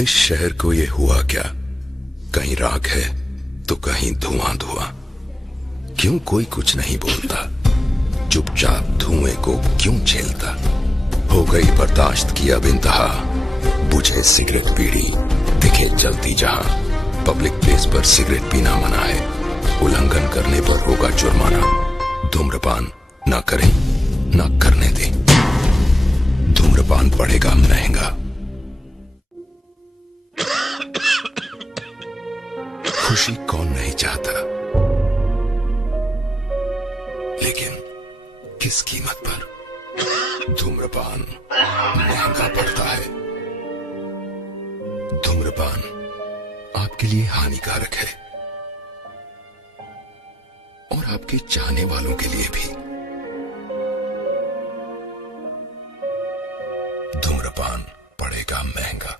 इस शहर को ये हुआ क्या, कहीं राख है तो कहीं धुआं धुआं। क्यों कोई कुछ नहीं बोलता, चुपचाप धुएं को क्यों झेलता। हो गई बर्दाश्त की अब इंतहा, बुझे सिगरेट बीड़ी दिखे जलती जहां। पब्लिक प्लेस पर सिगरेट पीना मना है, उल्लंघन करने पर होगा जुर्माना। धूम्रपान ना करें ना करने दें, धूम्रपान पड़ेगा महंगा। खुशी कौन नहीं चाहता, लेकिन किस कीमत पर। धूम्रपान महंगा पड़ता है। धूम्रपान आपके लिए हानिकारक है और आपके चाहने वालों के लिए भी। धूम्रपान पड़ेगा महंगा।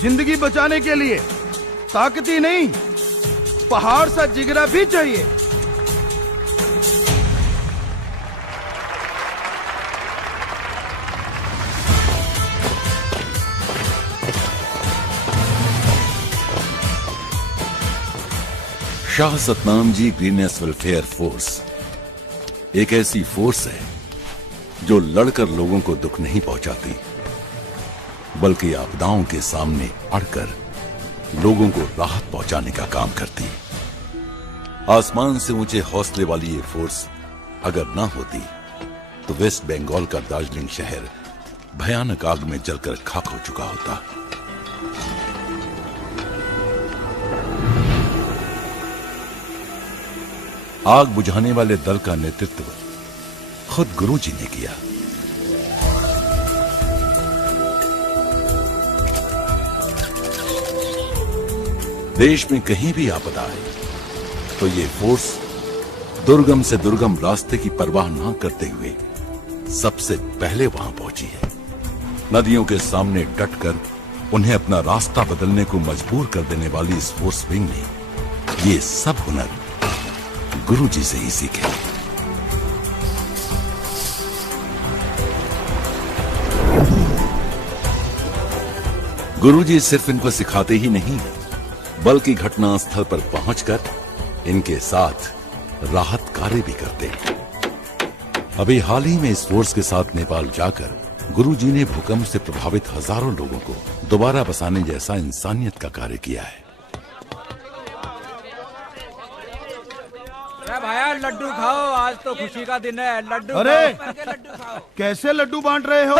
जिंदगी बचाने के लिए ताकत ही नहीं, पहाड़ सा जिगरा भी चाहिए। Shah Satnam ji greenish welfare force एक ऐसी फोर्स है जो लड़कर लोगों को दुख नहीं पहुंचाती, बल्कि आपदाओं के सामने अड़कर लोगों को राहत पहुंचाने का काम करती है। आसमान से ऊंचे हौसले वाली ये फोर्स अगर ना होती तो वेस्ट बंगाल का दार्जिलिंग शहर भयानक आग में जलकर खाक हो चुका होता। आग बुझाने वाले दल का नेतृत्व खुद गुरुजी ने किया। देश में कहीं भी आपदा आए तो ये फोर्स दुर्गम से दुर्गम रास्ते की परवाह न करते हुए सबसे पहले वहां पहुंची है। नदियों के सामने डटकर उन्हें अपना रास्ता बदलने को मजबूर कर देने वाली इस फोर्स विंग ने ये सब हुनर गुरुजी से ही सीखे। गुरुजी सिर्फ इनको सिखाते ही नहीं, बल्कि घटना स्थल पर पहुंचकर इनके साथ राहत कार्य भी करते हैं। अभी हाल ही में इस फोर्स के साथ नेपाल जाकर गुरुजी ने भूकंप से प्रभावित हजारों लोगों को दोबारा बसाने जैसा इंसानियत का कार्य किया है। भाया लड्डू खाओ, आज तो खुशी का दिन है। लड्डू अरे लड्डू खाओ। कैसे लड्डू बांट रहे हो?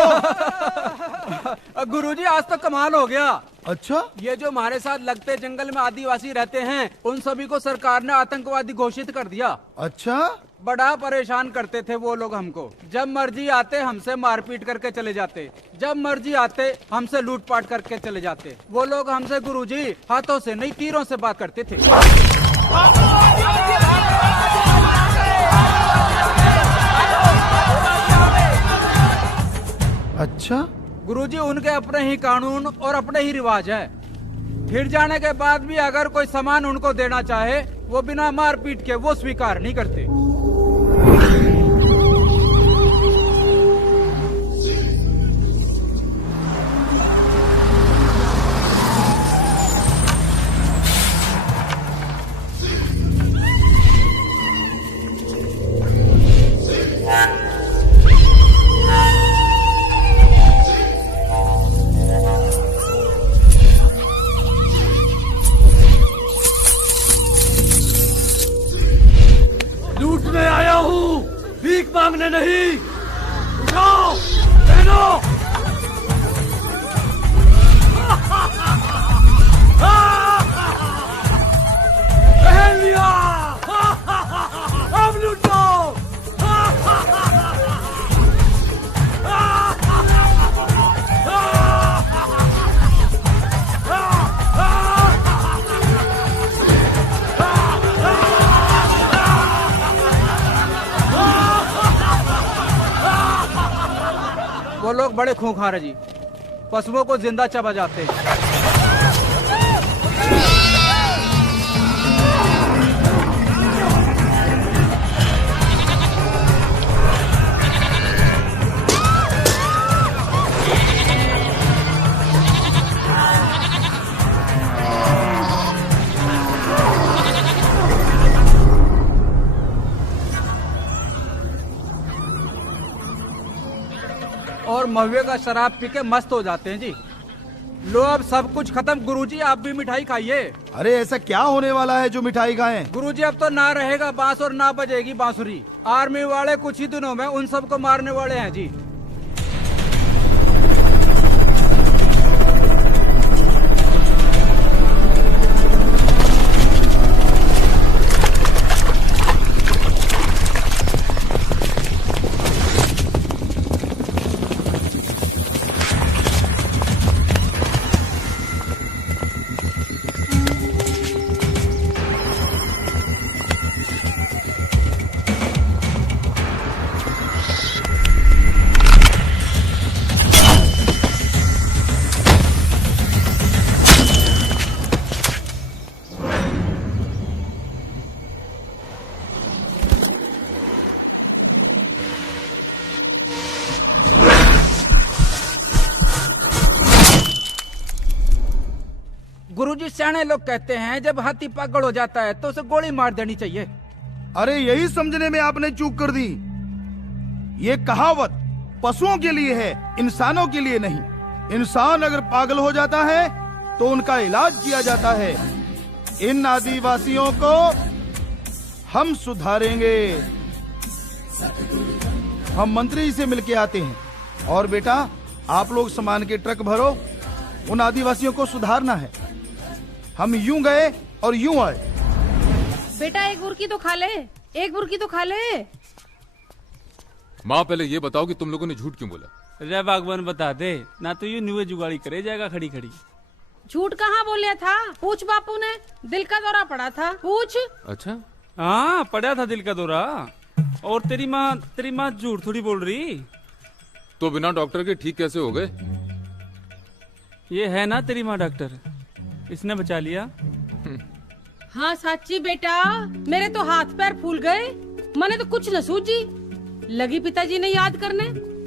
गुरुजी आज तो कमाल हो गया। अच्छा, ये जो हमारे साथ लगते जंगल में आदिवासी रहते हैं, उन सभी को सरकार ने आतंकवादी घोषित कर दिया। अच्छा, बड़ा परेशान करते थे वो लोग हमको। जब मर्जी आते हमसे मारपीट करके चले जाते, जब मर्जी आते हमसे लूटपाट करके चले जाते। वो लोग हमसे गुरुजी हाथों से नहीं तीरों से बात करते थे। अच्छा, गुरुजी उनके अपने ही कानून और अपने ही रिवाज है। फिर जाने के बाद भी अगर कोई सामान उनको देना चाहे, वो बिना मारपीट के वो स्वीकार नहीं करते। लूटने आया हूँ, भीख मांगने नहीं। उठाओ बहनों। पहन लिया। अब लूटो। वो लोग बड़े खूंखार है जी, पशुओं को जिंदा चबा जाते हैं। और महुए का शराब पी के मस्त हो जाते हैं जी। लो अब सब कुछ खत्म। गुरुजी आप भी मिठाई खाइए। अरे ऐसा क्या होने वाला है जो मिठाई खाएं? गुरुजी अब तो ना रहेगा बांस और ना बजेगी बांसुरी। आर्मी वाले कुछ ही दिनों में उन सबको मारने वाले हैं जी। गुरुजी सियाने लोग कहते हैं जब हाथी पागल हो जाता है तो उसे गोली मार देनी चाहिए। अरे यही समझने में आपने चूक कर दी। ये कहावत पशुओं के लिए है, इंसानों के लिए नहीं। इंसान अगर पागल हो जाता है तो उनका इलाज किया जाता है। इन आदिवासियों को हम सुधारेंगे। हम मंत्री जी से मिलके आते हैं। और बेटा, आप लोग सामान के ट्रक भरो, उन आदिवासियों को सुधारना है। हम यूं गए और यूं आए। बेटा एक बुर्की तो खा ले, एक बुर्की तो खा ले। माँ पहले ये बताओ कि तुम लोगों ने झूठ क्यों बोला? रे बागवान बता दे, ना तो ये न्यूए जुगाड़ी करे जाएगा खड़ी खड़ी। झूठ कहाँ बोलिया था? पूछ बापू ने, दिल का दौरा पड़ा था, पूछ। अच्छा, हाँ पड़ा था दिल का दौरा। और तेरी माँ झूठ थोड़ी बोल रही। तो बिना डॉक्टर के ठीक कैसे हो गए? ये है ना तेरी माँ डॉक्टर, इसने बचा लिया। हाँ साची बेटा, मेरे तो हाथ पैर फूल गए, मैंने तो कुछ न सूझी। लगी पिताजी ने याद करने,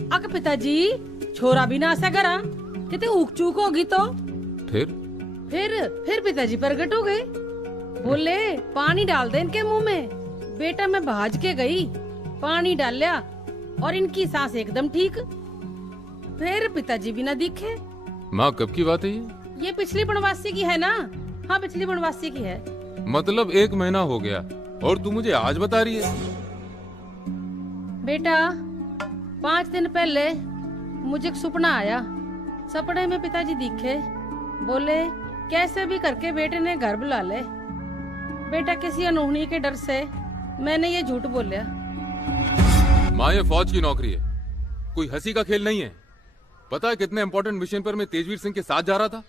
अक पिताजी छोरा भी ना ऐसा करा, कितने ऊक चूक होगी तो। फिर पिताजी प्रगट हो गए, बोले पानी डाल दे इनके मुंह में। बेटा मैं भाज के गई, पानी डाल लिया और इनकी सांस एकदम ठीक। फिर पिताजी भी ना दिखे। माँ कब की बात है ये पिछली बनवासी की है ना? हाँ पिछली बनवासी की है। मतलब 1 महीना हो गया और तू मुझे आज बता रही है? बेटा 5 दिन पहले मुझे एक सपना आया। सपने में पिताजी दिखे, बोले कैसे भी करके बेटे ने घर बुला ले। बेटा किसी अनहोनी के डर से मैंने ये झूठ बोलिया। माँ ये फौज की नौकरी है, कोई हंसी का खेल नहीं है। पता है कितने इंपॉर्टेंट मिशन पर मैं तेजवीर सिंह के साथ जा रहा था।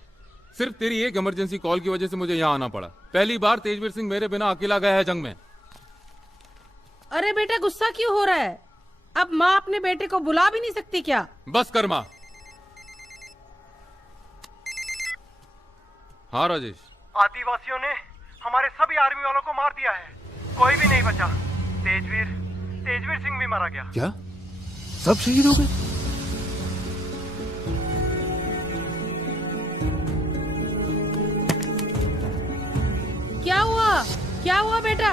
सिर्फ तेरी एक इमरजेंसी कॉल की वजह से मुझे यहाँ आना पड़ा। पहली बार तेजवीर सिंह मेरे बिना अकेला गया है जंग में। अरे बेटा गुस्सा क्यों हो रहा है? अब माँ अपने बेटे को बुला भी नहीं सकती क्या? बस कर माँ। हाँ राजेश, आदिवासियों ने हमारे सभी आर्मी वालों को मार दिया है, कोई भी नहीं बचा। तेजवीर सिंह भी मारा गया। क्या सब शहीद हो गए? क्या हुआ बेटा?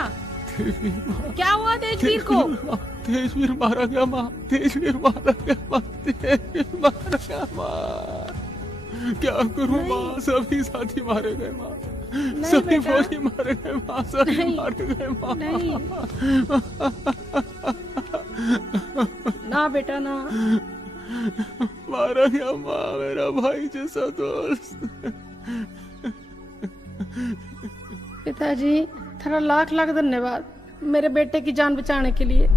क्या हुआ तेजवीर को? तेजवीर मारा गया माँ, तेजवीर मारा गया माँ, तेजवीर मारा गया माँ। क्या करूँ माँ, सभी साथी मारे गए माँ, सभी फौजी मारे गए माँ, सभी मारे गए माँ। नहीं ना बेटा ना, मारा गया माँ मेरा भाई जैसा दोस्त। पिताजी तेरा लाख लाख धन्यवाद मेरे बेटे की जान बचाने के लिए।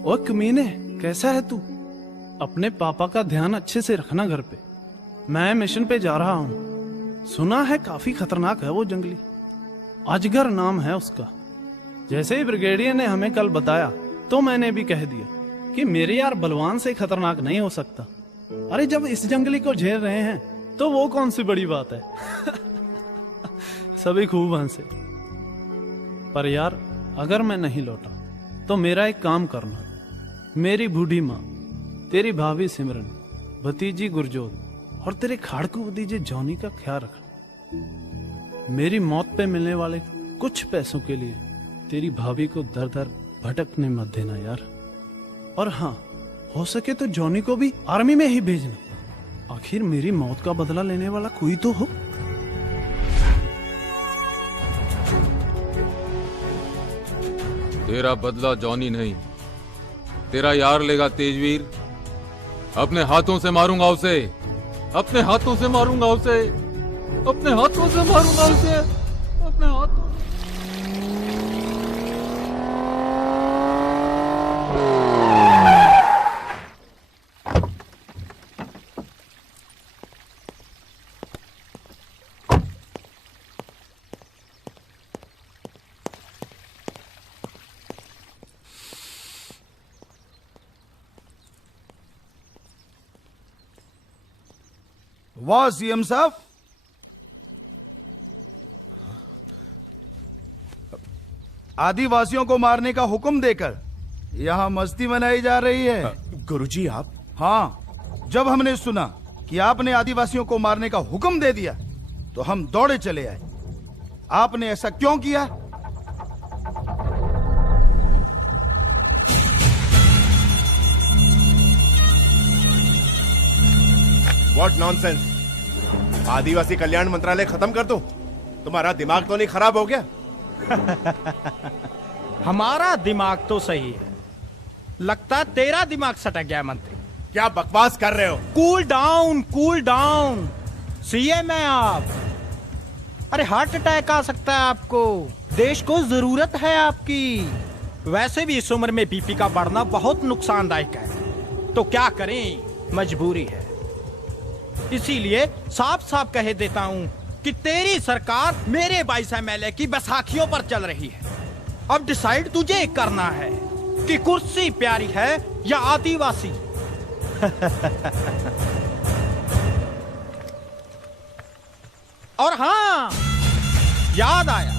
ओ कमीने, कैसा है तू? अपने पापा का ध्यान अच्छे से रखना घर पे। मैं मिशन पे जा रहा हूँ। सुना है काफी खतरनाक है वो जंगली, अजगर नाम है उसका। जैसे ही ब्रिगेडियर ने हमें कल बताया तो मैंने भी कह दिया कि मेरे यार बलवान से खतरनाक नहीं हो सकता। अरे जब इस जंगली को झेल रहे हैं तो वो कौन सी बड़ी बात है। सभी खूब हंसे। पर यार अगर मैं नहीं लौटा तो मेरा एक काम करना। मेरी बूढ़ी माँ, तेरी भाभी सिमरन, भतीजी गुरजोत और तेरे खाड़कू भतीजे जॉनी का ख्याल रखना। मेरी मौत पे मिलने वाले कुछ पैसों के लिए तेरी भाभी को दर दर भटकने मत देना यार। और हाँ, हो सके तो जॉनी को भी आर्मी में ही भेजना। आखिर मेरी मौत का बदला लेने वाला कोई तो हो। तेरा बदला जॉनी नहीं, तेरा यार लेगा तेजवीर। अपने हाथों से मारूंगा उसे, अपने हाथों से मारूंगा उसे, अपने हाथों से मारूंगा उसे, अपने हाथों। वाह सीएम साहब, आदिवासियों को मारने का हुक्म देकर यहाँ मस्ती मनाई जा रही है। गुरुजी आप? हाँ, जब हमने सुना कि आपने आदिवासियों को मारने का हुक्म दे दिया तो हम दौड़े चले आए। आपने ऐसा क्यों किया? What nonsense! आदिवासी कल्याण मंत्रालय खत्म कर दो। तुम्हारा दिमाग तो नहीं खराब हो गया? हमारा दिमाग तो सही है, लगता तेरा दिमाग सटक गया मंत्री। क्या बकवास कर रहे हो? Cool down, cool down. CM है आप। अरे हार्ट अटैक आ सकता है आपको, देश को जरूरत है आपकी। वैसे भी इस उम्र में बीपी का बढ़ना बहुत नुकसानदायक है, तो क्या करें, मजबूरी है। इसीलिए साफ साफ कह देता हूं कि तेरी सरकार मेरे 22 MLA की बैसाखियों पर चल रही है। अब डिसाइड तुझे करना है कि कुर्सी प्यारी है या आदिवासी। और हाँ, याद आया,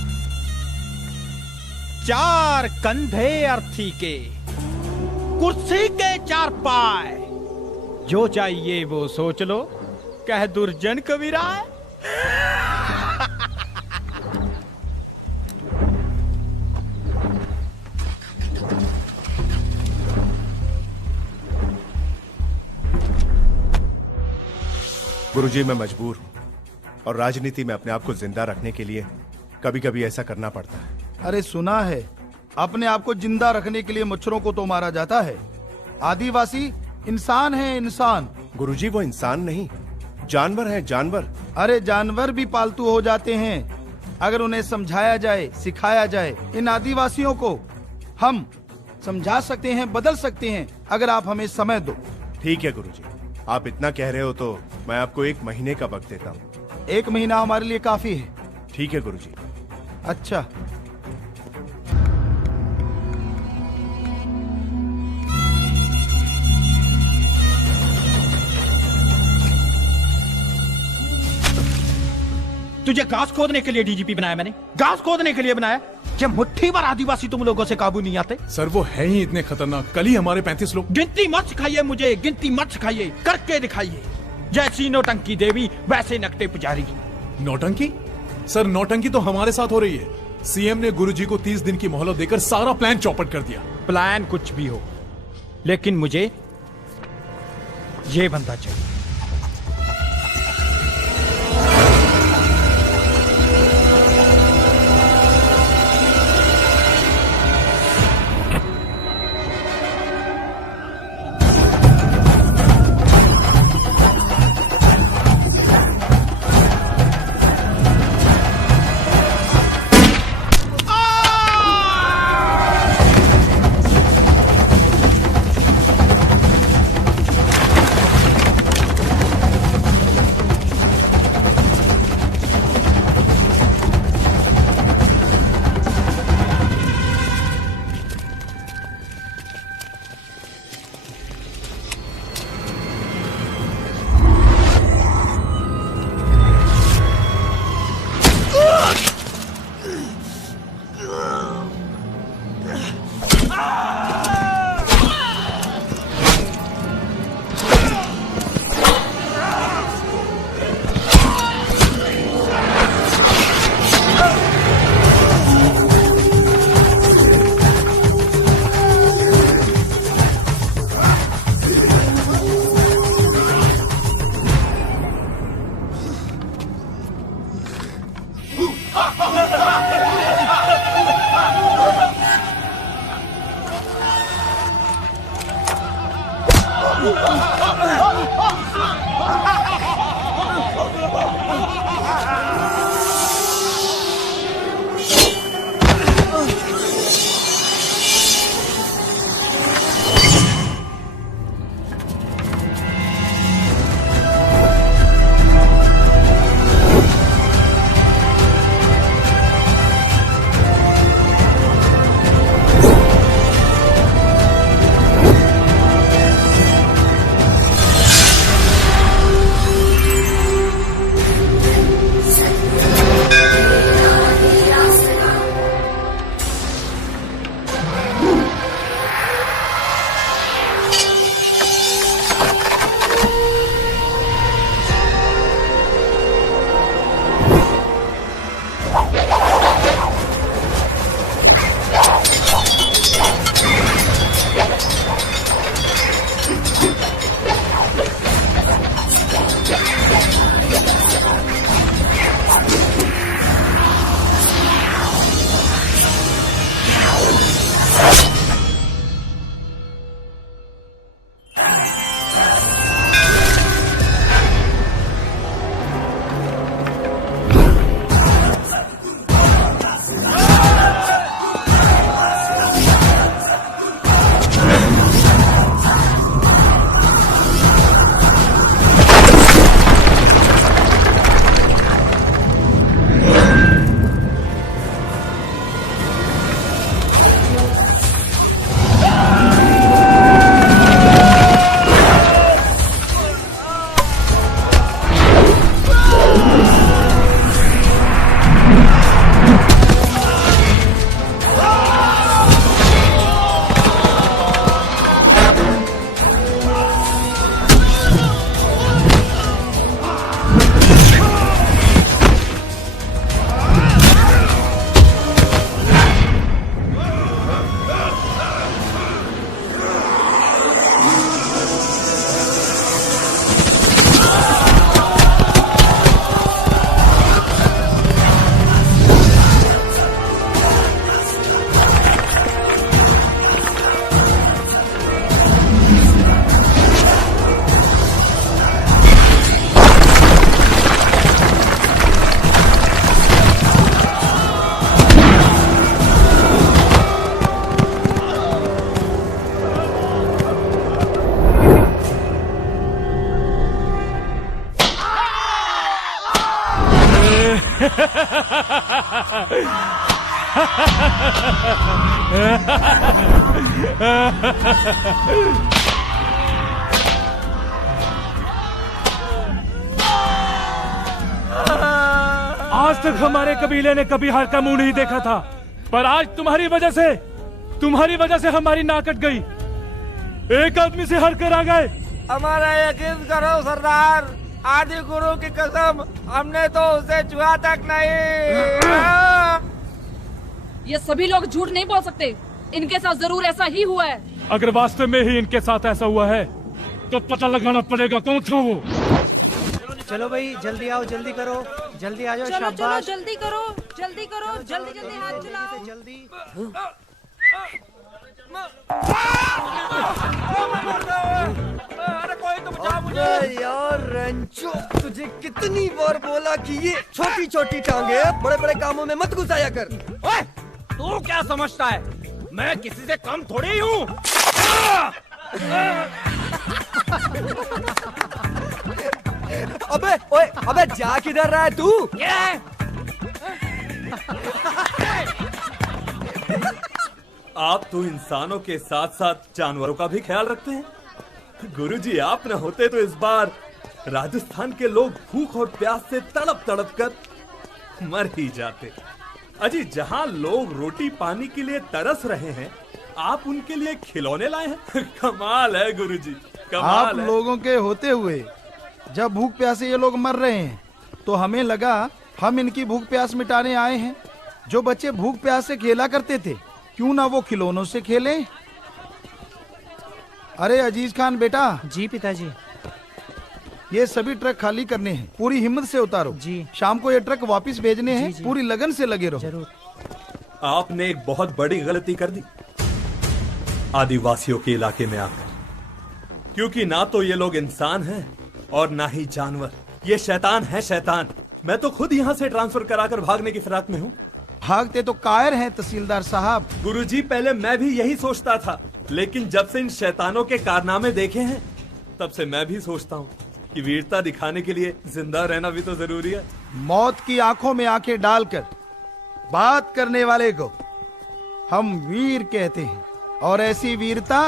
4 कंधे अर्थी के, कुर्सी के 4 पाए। जो चाहिए वो सोच लो, कह दुर्जन कबीराय। गुरुजी मैं मजबूर हूं, और राजनीति में अपने आप को जिंदा रखने के लिए कभी कभी ऐसा करना पड़ता है। अरे सुना है, अपने आप को जिंदा रखने के लिए मच्छरों को तो मारा जाता है। आदिवासी इंसान है, इंसान। गुरुजी वो इंसान नहीं, जानवर है, जानवर। अरे जानवर भी पालतू हो जाते हैं अगर उन्हें समझाया जाए, सिखाया जाए। इन आदिवासियों को हम समझा सकते हैं, बदल सकते हैं, अगर आप हमें समय दो। ठीक है गुरुजी, आप इतना कह रहे हो तो मैं आपको 1 महीने का वक्त देता हूँ। 1 महीना हमारे लिए काफी है। ठीक है गुरुजी। अच्छा, तुझे घास खोदने के लिए डीजीपी बनाया मैंने, घास खोदने के लिए बनाया। क्या मुट्ठी भर आदिवासी तुम लोगों से काबू नहीं आते? सर वो है ही इतने खतरनाक। कल ही हमारे 35 लोग। गिनती मत सिखाइए मुझे, गिनती मत सिखाइए, करके दिखाइए। जैसी नौटंकी देवी वैसे नकटे पुजारी। नौटंकी? सर नौटंकी तो हमारे साथ हो रही है। सीएम ने गुरुजी को 30 दिन की मोहलत देकर सारा प्लान चौपट कर दिया। प्लान कुछ भी हो, लेकिन मुझे ये बंदा चाहिए। आज तक हमारे कबीले ने कभी हार का मुंह नहीं देखा था, पर आज तुम्हारी वजह से हमारी नाक कट गई। एक आदमी से हार कर आ गए। हमारा यकीन करो सरदार, आदि गुरु की कसम, हमने तो उसे छुआ तक नहीं। ये सभी लोग झूठ नहीं बोल सकते, इनके साथ जरूर ऐसा ही हुआ है। अगर वास्तव में ही इनके साथ ऐसा हुआ है तो पता लगाना पड़ेगा कौन था वो। चलो भाई जल्दी आओ, जल्दी करो, जल्दी आ जाओ। चलो शाबाश। जल्दी करो, जल्दी करो, जल्दी जल्दी हाथ चलाओ। जल्दी। अरे कोई तो बचा मुझे। यार रंचो, तुझे कितनी बार बोला कि ये छोटी छोटी टांगे बड़े बड़े कामों में मत घुसाया कर। ओए, तू क्या समझता है, मैं किसी से कम थोड़ी हूँ। अबे ओए, अबे जा किधर रहा है तू? आप तो इंसानों के साथ साथ जानवरों का भी ख्याल रखते हैं। गुरुजी, आप न होते तो इस बार राजस्थान के लोग भूख और प्यास से तड़प तड़प कर मर ही जाते। अजी, जहां लोग रोटी पानी के लिए तरस रहे हैं, आप उनके लिए खिलौने लाए हैं। कमाल है गुरुजी, कमाल आप है। लोगों के होते हुए जब भूख प्यास से ये लोग मर रहे हैं तो हमें लगा हम इनकी भूख प्यास मिटाने आए हैं। जो बच्चे भूख प्यास से खेला करते थे, क्यों ना वो खिलौनों से खेलें। अरे अजीज खान बेटा। जी पिताजी। ये सभी ट्रक खाली करने हैं, पूरी हिम्मत से उतारो। जी। शाम को ये ट्रक वापस भेजने हैं, पूरी लगन से लगे रहो। जरूर। आपने एक बहुत बड़ी गलती कर दी आदिवासियों के इलाके में आकर, क्योंकि ना तो ये लोग इंसान हैं और ना ही जानवर। ये शैतान है, शैतान। मैं तो खुद यहाँ से ट्रांसफर कराकर भागने की फिराक में हूँ। भागते तो कायर हैं तहसीलदार साहब। गुरुजी, पहले मैं भी यही सोचता था, लेकिन जब से इन शैतानों के कारनामे देखे हैं, तब से मैं भी सोचता हूँ कि वीरता दिखाने के लिए जिंदा रहना भी तो जरूरी है। मौत की आंखों में आंखें डालकर बात करने वाले को हम वीर कहते हैं, और ऐसी वीरता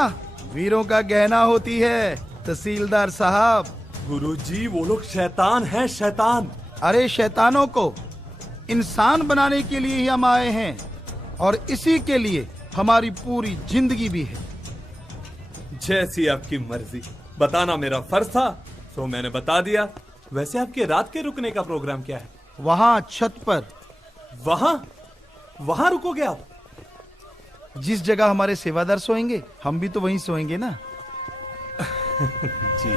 वीरों का गहना होती है तहसीलदार साहब। गुरुजी, वो लोग शैतान हैं, शैतान। अरे शैतानों को इंसान बनाने के लिए ही हम आए हैं, और इसी के लिए हमारी पूरी जिंदगी भी है। जैसी आपकी मर्जी। बताना मेरा फर्ज था, तो मैंने बता दिया। वैसे आपके रात के रुकने का प्रोग्राम क्या है? वहाँ छत पर। वहाँ रुकोगे आप? जिस जगह हमारे सेवादार सोएंगे, हम भी तो वहीं सोएंगे ना। जी।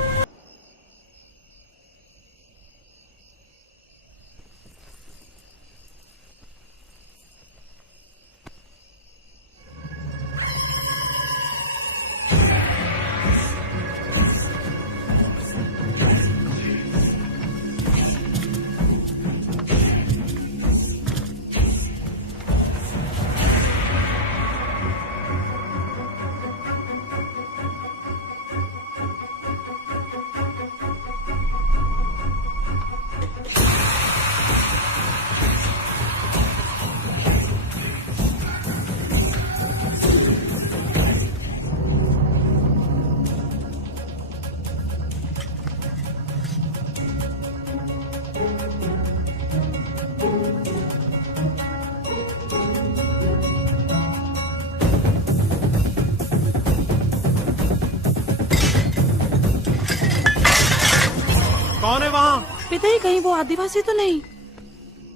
कौन है वहाँ? पिताजी, कहीं वो आदिवासी तो नहीं?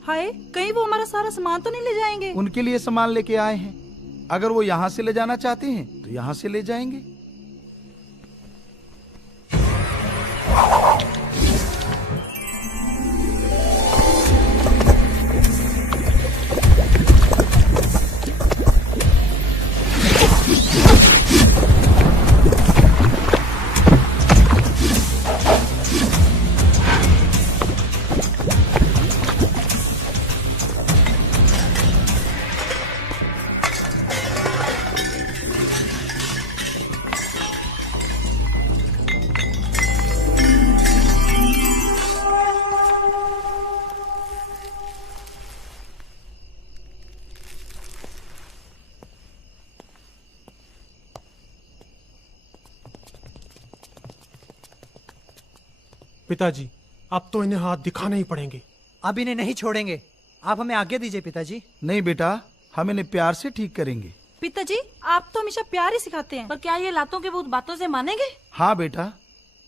हाय, कहीं वो हमारा सारा सामान तो नहीं ले जाएंगे? उनके लिए सामान लेके आए हैं। अगर वो यहाँ से ले जाना चाहते हैं तो यहाँ से ले जाएंगे। पिताजी अब तो इन्हें हाथ दिखाने ही पड़ेंगे। अब इन्हें नहीं छोड़ेंगे, आप हमें आज्ञा दीजिए पिताजी। नहीं बेटा, हम इन्हें प्यार से ठीक करेंगे। पिताजी आप तो हमेशा प्यार ही सिखाते हैं, पर क्या ये लातों के भूत बातों से मानेंगे? हाँ बेटा,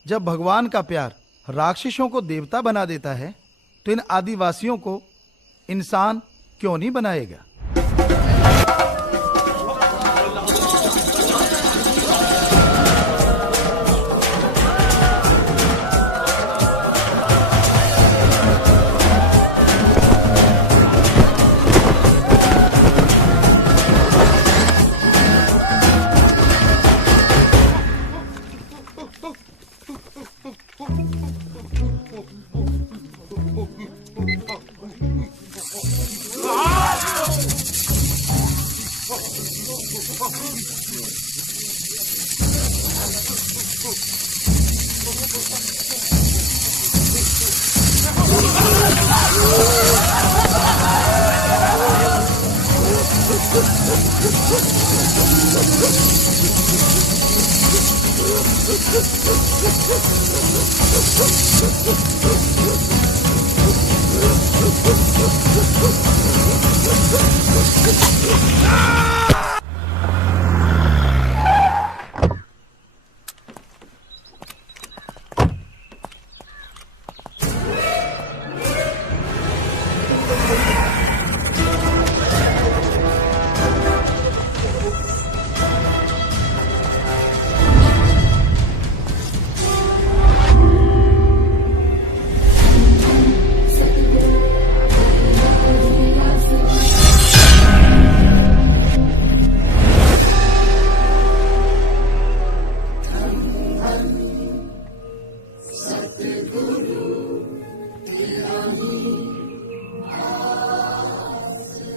जब भगवान का प्यार राक्षसों को देवता बना देता है तो इन आदिवासियों को इंसान क्यों नहीं बनाएगा।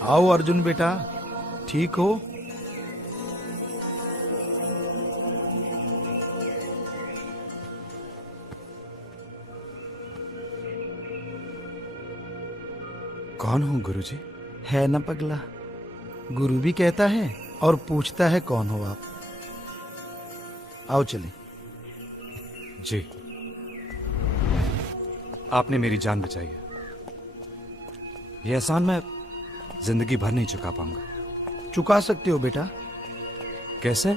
आओ अर्जुन बेटा, ठीक हो? कौन हूँ गुरुजी? है ना पगला, गुरु भी कहता है और पूछता है कौन हो आप। आओ चलें। जी, आपने मेरी जान बचाई है। ये एहसान मैं जिंदगी भर नहीं चुका पाऊंगा। चुका सकते हो बेटा। कैसे?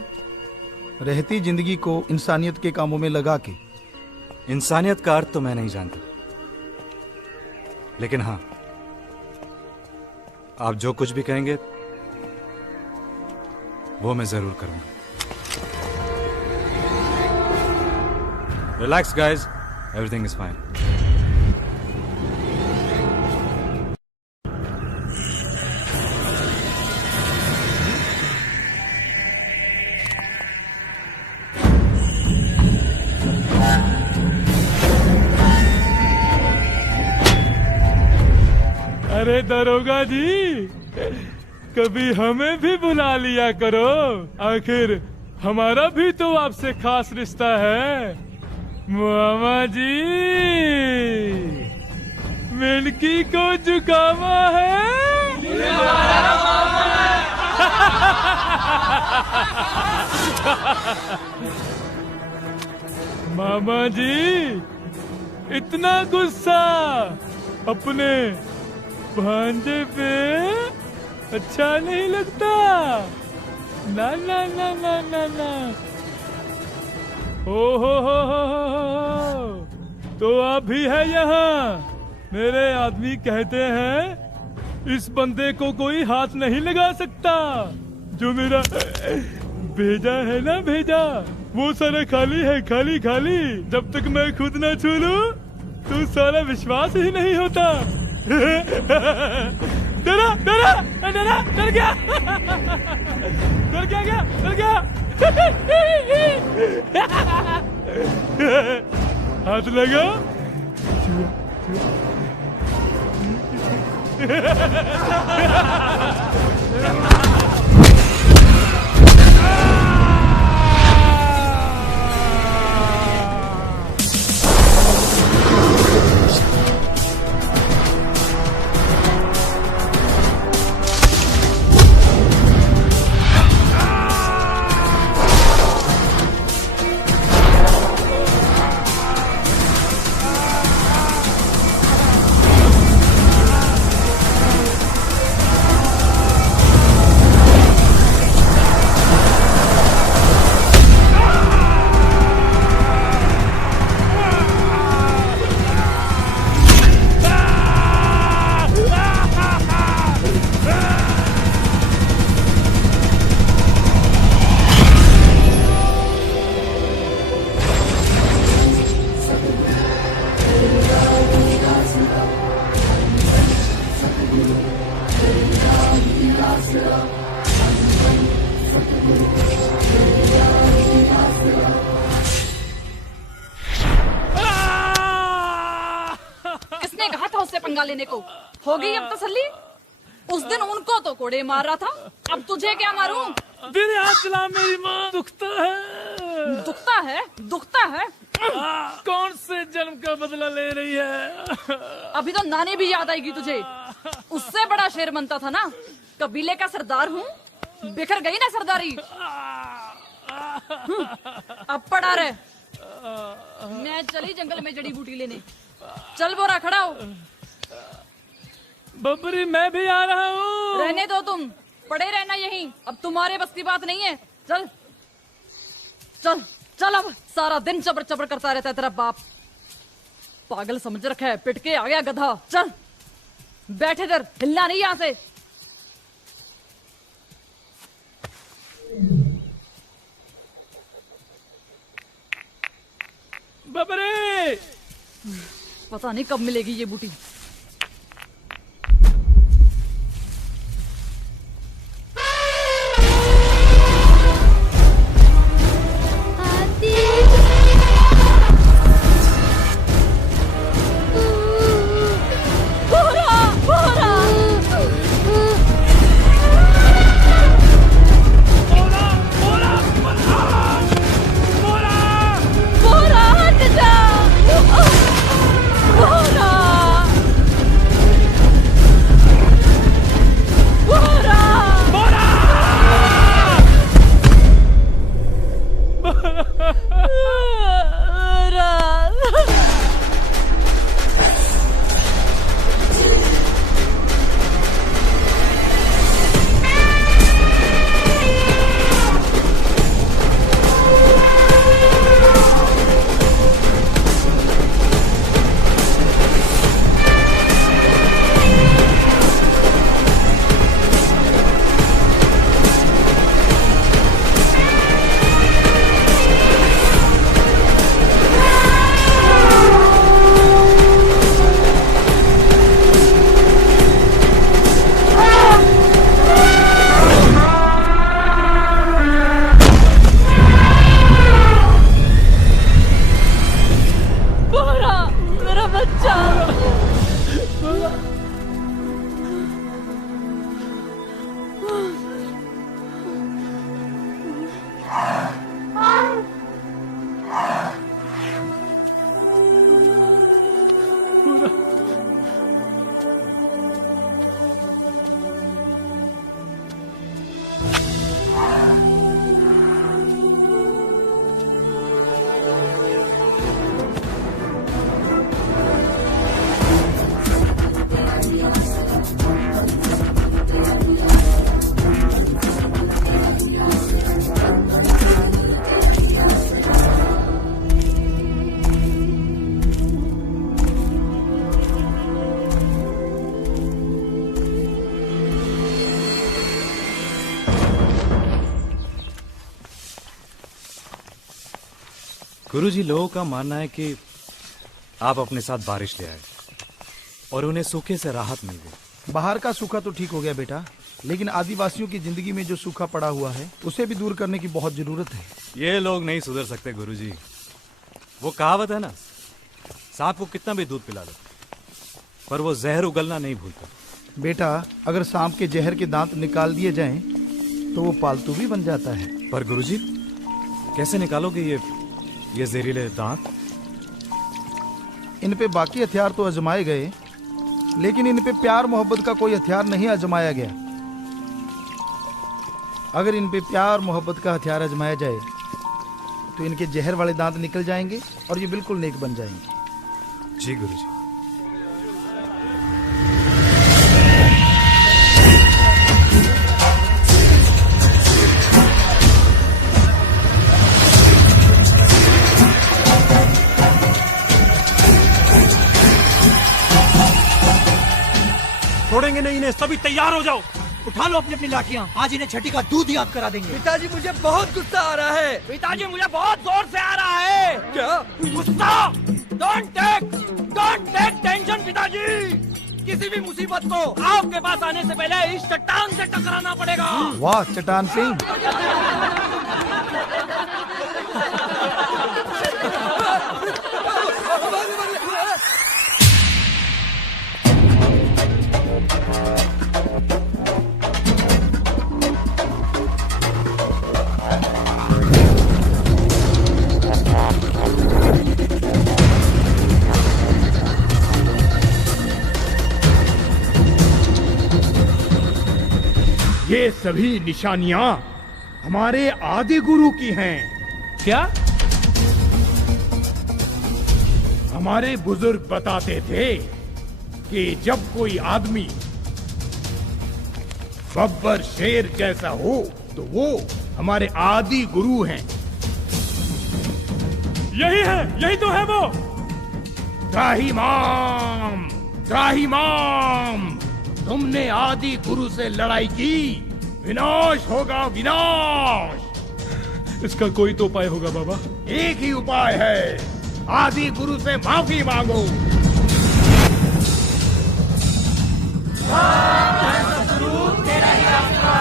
रहती जिंदगी को इंसानियत के कामों में लगा के। इंसानियत का अर्थ तो मैं नहीं जानता, लेकिन हाँ, आप जो कुछ भी कहेंगे वो मैं जरूर करूंगा। Relax guys, everything is fine. अरे दरोगा जी, कभी हमें भी बुला लिया करो, आखिर हमारा भी तो आपसे खास रिश्ता है। मामा जी, मिनकी को जुकामा है। मामा जी, इतना गुस्सा अपने भांजे पे अच्छा नहीं लगता। ना ना ना ना ना ना। हो तो आप भी है यहाँ। मेरे आदमी कहते हैं इस बंदे को कोई हाथ नहीं लगा सकता। जो मेरा भेजा है ना, भेजा वो सारा खाली है, खाली खाली। जब तक मैं खुद ना छू लूं तो सारा विश्वास ही नहीं होता। डरा डरा डरा डर गया, डर गया, डर गया। हाथ लगा। किसने कहा था उससे पंगा लेने को? हो गई अब तसल्ली? उस दिन उनको तो कोड़े मार रहा था, अब तुझे क्या मारूं? मेरे हाथ चला, मेरी माँ दुखता है। दुखता है? दुखता है? कौन से जन्म का बदला ले रही है? अभी तो नानी भी याद आएगी तुझे। उससे बड़ा शेर बनता था ना, कबीले का सरदार हूँ, बिखर गई ना सरदारी। अब पड़ा रहे। मैं चली जंगल में जड़ी बूटी लेने। चल बोरा, खड़ा हो। बबरी, मैं भी आ रहा हूँ। रहने दो, तुम पड़े रहना यहीं, अब तुम्हारे बस की बात नहीं है। चल चल चल, अब सारा दिन चबर चबर करता रहता है तेरा बाप। पागल समझ रखा है, पिट के आ गया गधा। चल बैठे इधर, हिलना नहीं यहां से। बबरी, पता नहीं कब मिलेगी ये बूटी। गुरुजी, लोगों का मानना है कि आप अपने साथ बारिश ले आए और उन्हें सूखे से राहत मिल गई। बाहर का सूखा तो ठीक हो गया बेटा, लेकिन आदिवासियों की जिंदगी में जो सूखा पड़ा हुआ है उसे भी दूर करने की बहुत जरूरत है। ये लोग नहीं सुधर सकते गुरुजी। वो कहावत है ना, सांप को कितना भी दूध पिला दो पर वो जहर उगलना नहीं भूलता। बेटा, अगर सांप के जहर के दांत निकाल दिए जाएं तो वो पालतू भी बन जाता है। पर गुरुजी, कैसे निकालोगे ये जहरीले दांत? इन पे बाकी हथियार तो आजमाए गए, लेकिन इन पे प्यार मोहब्बत का कोई हथियार नहीं आजमाया गया। अगर इन पे प्यार मोहब्बत का हथियार आजमाया जाए तो इनके जहर वाले दांत निकल जाएंगे और ये बिल्कुल नेक बन जाएंगे। जी गुरुजी। छोड़ेंगे नहीं इन्हें, सभी तैयार हो जाओ। उठा लो अपनी अपनी लाठियाँ, आज इन्हें छठी का दूध याद करा देंगे। पिताजी, मुझे बहुत गुस्सा आ रहा है। पिताजी, मुझे बहुत जोर से आ रहा है। क्या गुस्सा? डोंट टेक टेंशन पिताजी। किसी भी मुसीबत को आपके पास आने से पहले इस चट्टान से टकराना पड़ेगा। वाह चट्टान सिंह। ये सभी निशानियां हमारे आदि गुरु की हैं। क्या? हमारे बुजुर्ग बताते थे कि जब कोई आदमी बब्बर शेर जैसा हो तो वो हमारे आदि गुरु हैं। यही है, यही तो है वो। त्राहिमाम, त्राहिमाम, तुमने आदि गुरु से लड़ाई की, विनाश होगा विनाश। इसका कोई तो उपाय होगा बाबा। एक ही उपाय है, आदि गुरु से माफी मांगो। तेरा ही रास्ता।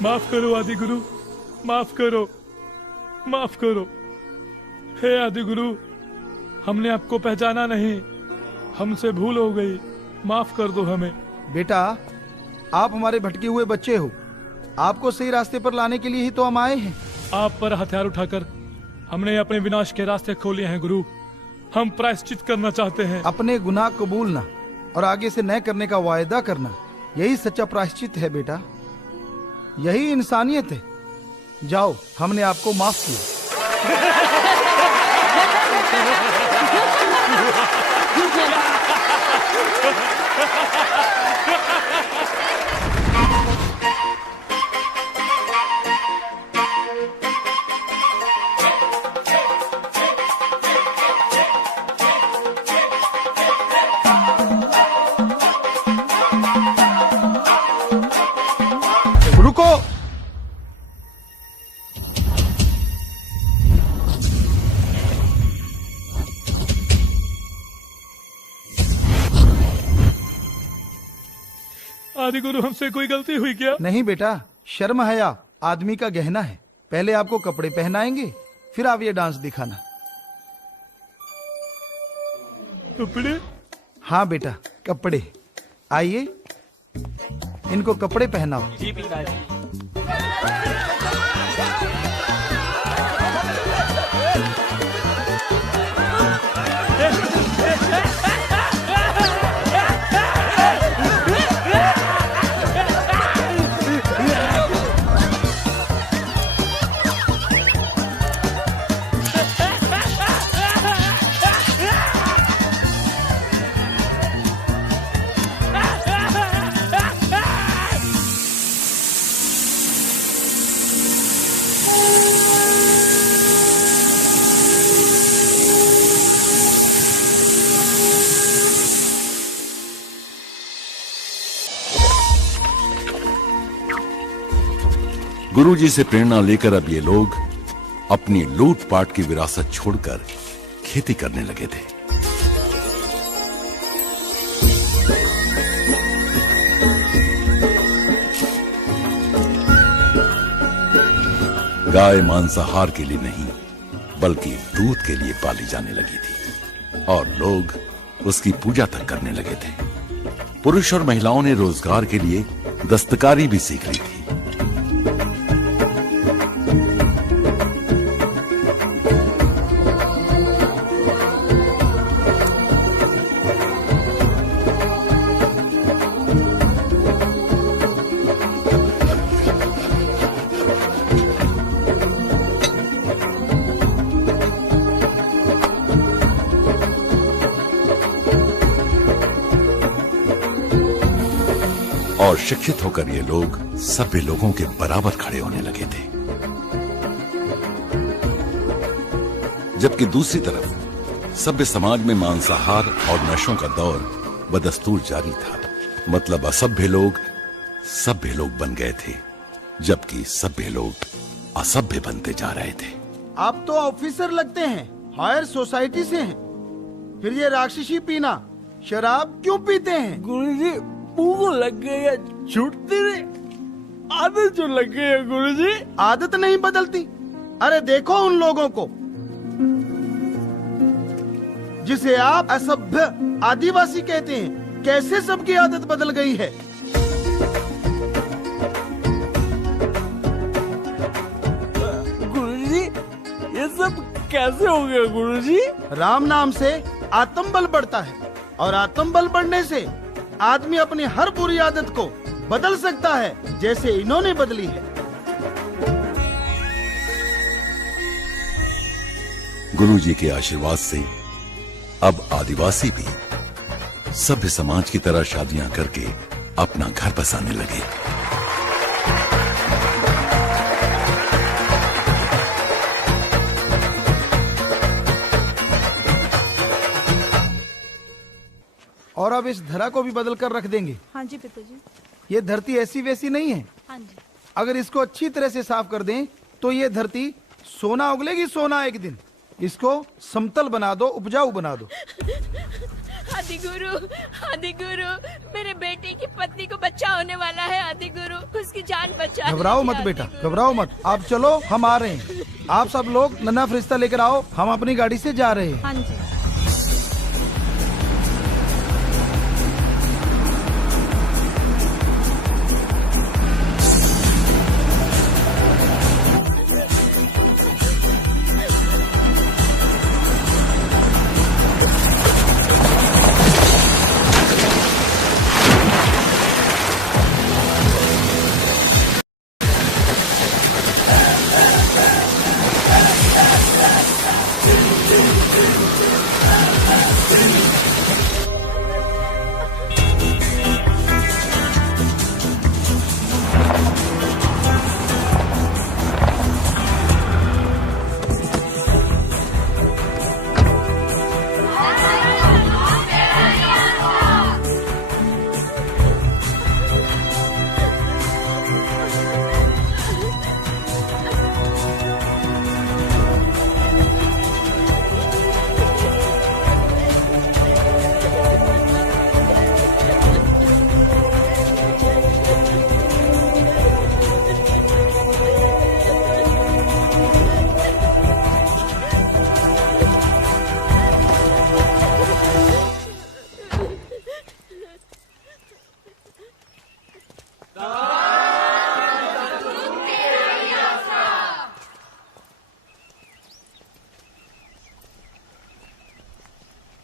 माफ करो आदि गुरु, माफ करो, माफ करो। हे आदि गुरु, हमने आपको पहचाना नहीं, हमसे भूल हो गई, माफ कर दो हमें। बेटा, आप हमारे भटके हुए बच्चे हो, आपको सही रास्ते पर लाने के लिए ही तो हम आए हैं। आप पर हथियार उठाकर हमने अपने विनाश के रास्ते खोले हैं गुरु। हम प्रायश्चित करना चाहते हैं। अपने गुनाह कबूलना और आगे से न करने का वायदा करना, यही सच्चा प्रायश्चित है बेटा, यही इंसानियत है। जाओ, हमने आपको माफ किया। रुको, आदि गुरु, हमसे कोई गलती हुई क्या? नहीं बेटा, शर्म हया आदमी का गहना है। पहले आपको कपड़े पहनाएंगे, फिर आप ये डांस दिखाना। कपड़े? हाँ बेटा, कपड़े। आइए, इनको कपड़े पहनाओ। जी पिताजी। गुरुजी से प्रेरणा लेकर अब ये लोग अपनी लूटपाट की विरासत छोड़कर खेती करने लगे थे। गाय मांसाहार के लिए नहीं, बल्कि दूध के लिए पाली जाने लगी थी और लोग उसकी पूजा तक करने लगे थे। पुरुष और महिलाओं ने रोजगार के लिए दस्तकारी भी सीख ली थी। और शिक्षित होकर ये लोग सभ्य लोगों के बराबर खड़े होने लगे थे। जबकि दूसरी तरफ सभ्य समाज में मांसाहार और नशों का दौर बदस्तूर जारी था। मतलब असभ्य लोग सभ्य लोग बन गए थे, जबकि सभ्य लोग असभ्य बनते जा रहे थे। आप तो ऑफिसर लगते हैं, हायर सोसाइटी से हैं, फिर ये राक्षसी पीना, शराब क्यों पीते हैं? गुरुजी मुंह को लग गई है, छूटती नहीं, आदत जो लग गई है गुरुजी। आदत नहीं बदलती। अरे देखो उन लोगों को जिसे आप असभ्य आदिवासी कहते हैं, कैसे सबकी आदत बदल गई है। गुरुजी ये सब कैसे हो गया गुरुजी? राम नाम से आत्म बल बढ़ता है और आत्म बल बढ़ने से आदमी अपनी हर बुरी आदत को बदल सकता है, जैसे इन्होंने बदली है। गुरुजी के आशीर्वाद से अब आदिवासी भी सभ्य समाज की तरह शादियां करके अपना घर बसाने लगे। और अब इस धरा को भी बदल कर रख देंगे। हाँ जी पिताजी। ये धरती ऐसी वैसी नहीं है। हाँ जी। अगर इसको अच्छी तरह से साफ कर दें तो ये धरती सोना उगलेगी, सोना एक दिन। इसको समतल बना दो, उपजाऊ बना दो। आदि गुरु, मेरे बेटे की पत्नी को बच्चा होने वाला है। आदि गुरु, उसकी जान बचा। घबराओ मत बेटा, घबराओ मत। आप चलो, हम आ रहे हैं। आप सब लोग नन्हा फरिश्ता लेकर आओ, हम अपनी गाड़ी से जा रहे हैं। हाँ जी।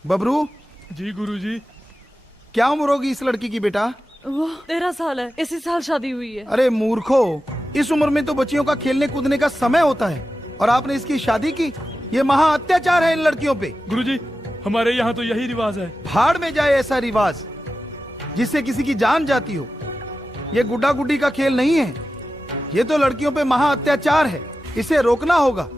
बबरू जी गुरुजी। क्या उम्र होगी इस लड़की की बेटा? वो 13 साल है, इसी साल शादी हुई है। अरे मूर्खो, इस उम्र में तो बच्चियों का खेलने कूदने का समय होता है और आपने इसकी शादी की। ये महा अत्याचार है इन लड़कियों पे। गुरुजी, हमारे यहाँ तो यही रिवाज है। भाड़ में जाए ऐसा रिवाज जिससे किसी की जान जाती हो। ये गुड्डा गुड्डी का खेल नहीं है, ये तो लड़कियों पे महा अत्याचार है। इसे रोकना होगा।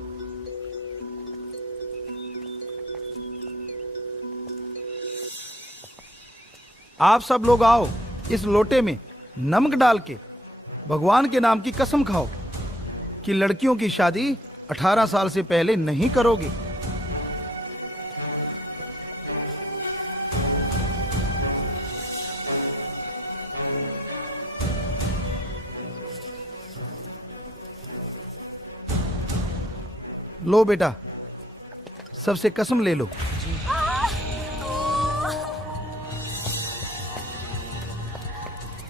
आप सब लोग आओ, इस लोटे में नमक डाल के भगवान के नाम की कसम खाओ कि लड़कियों की शादी 18 साल से पहले नहीं करोगे। लो बेटा, सबसे कसम ले लो।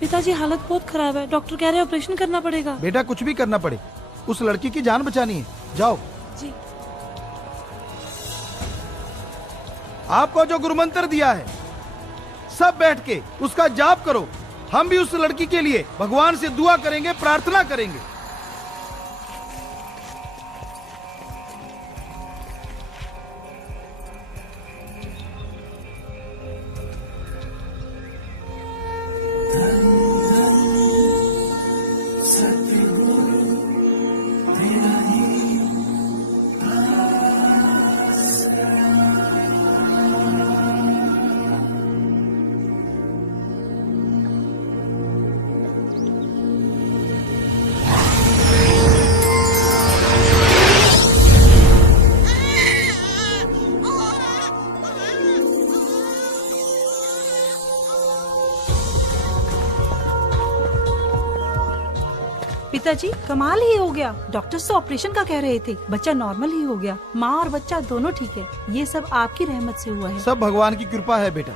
पिताजी हालत बहुत खराब है, डॉक्टर कह रहे हैं ऑपरेशन करना पड़ेगा। बेटा कुछ भी करना पड़े, उस लड़की की जान बचानी है। जाओ। जी। आपको जो गुरुमंत्र दिया है, सब बैठ के उसका जाप करो। हम भी उस लड़की के लिए भगवान से दुआ करेंगे, प्रार्थना करेंगे। पिताजी कमाल ही हो गया। डॉक्टर्स तो ऑपरेशन का कह रहे थे, बच्चा नॉर्मल ही हो गया। माँ और बच्चा दोनों ठीक है। ये सब आपकी रहमत से हुआ है। सब भगवान की कृपा है बेटा।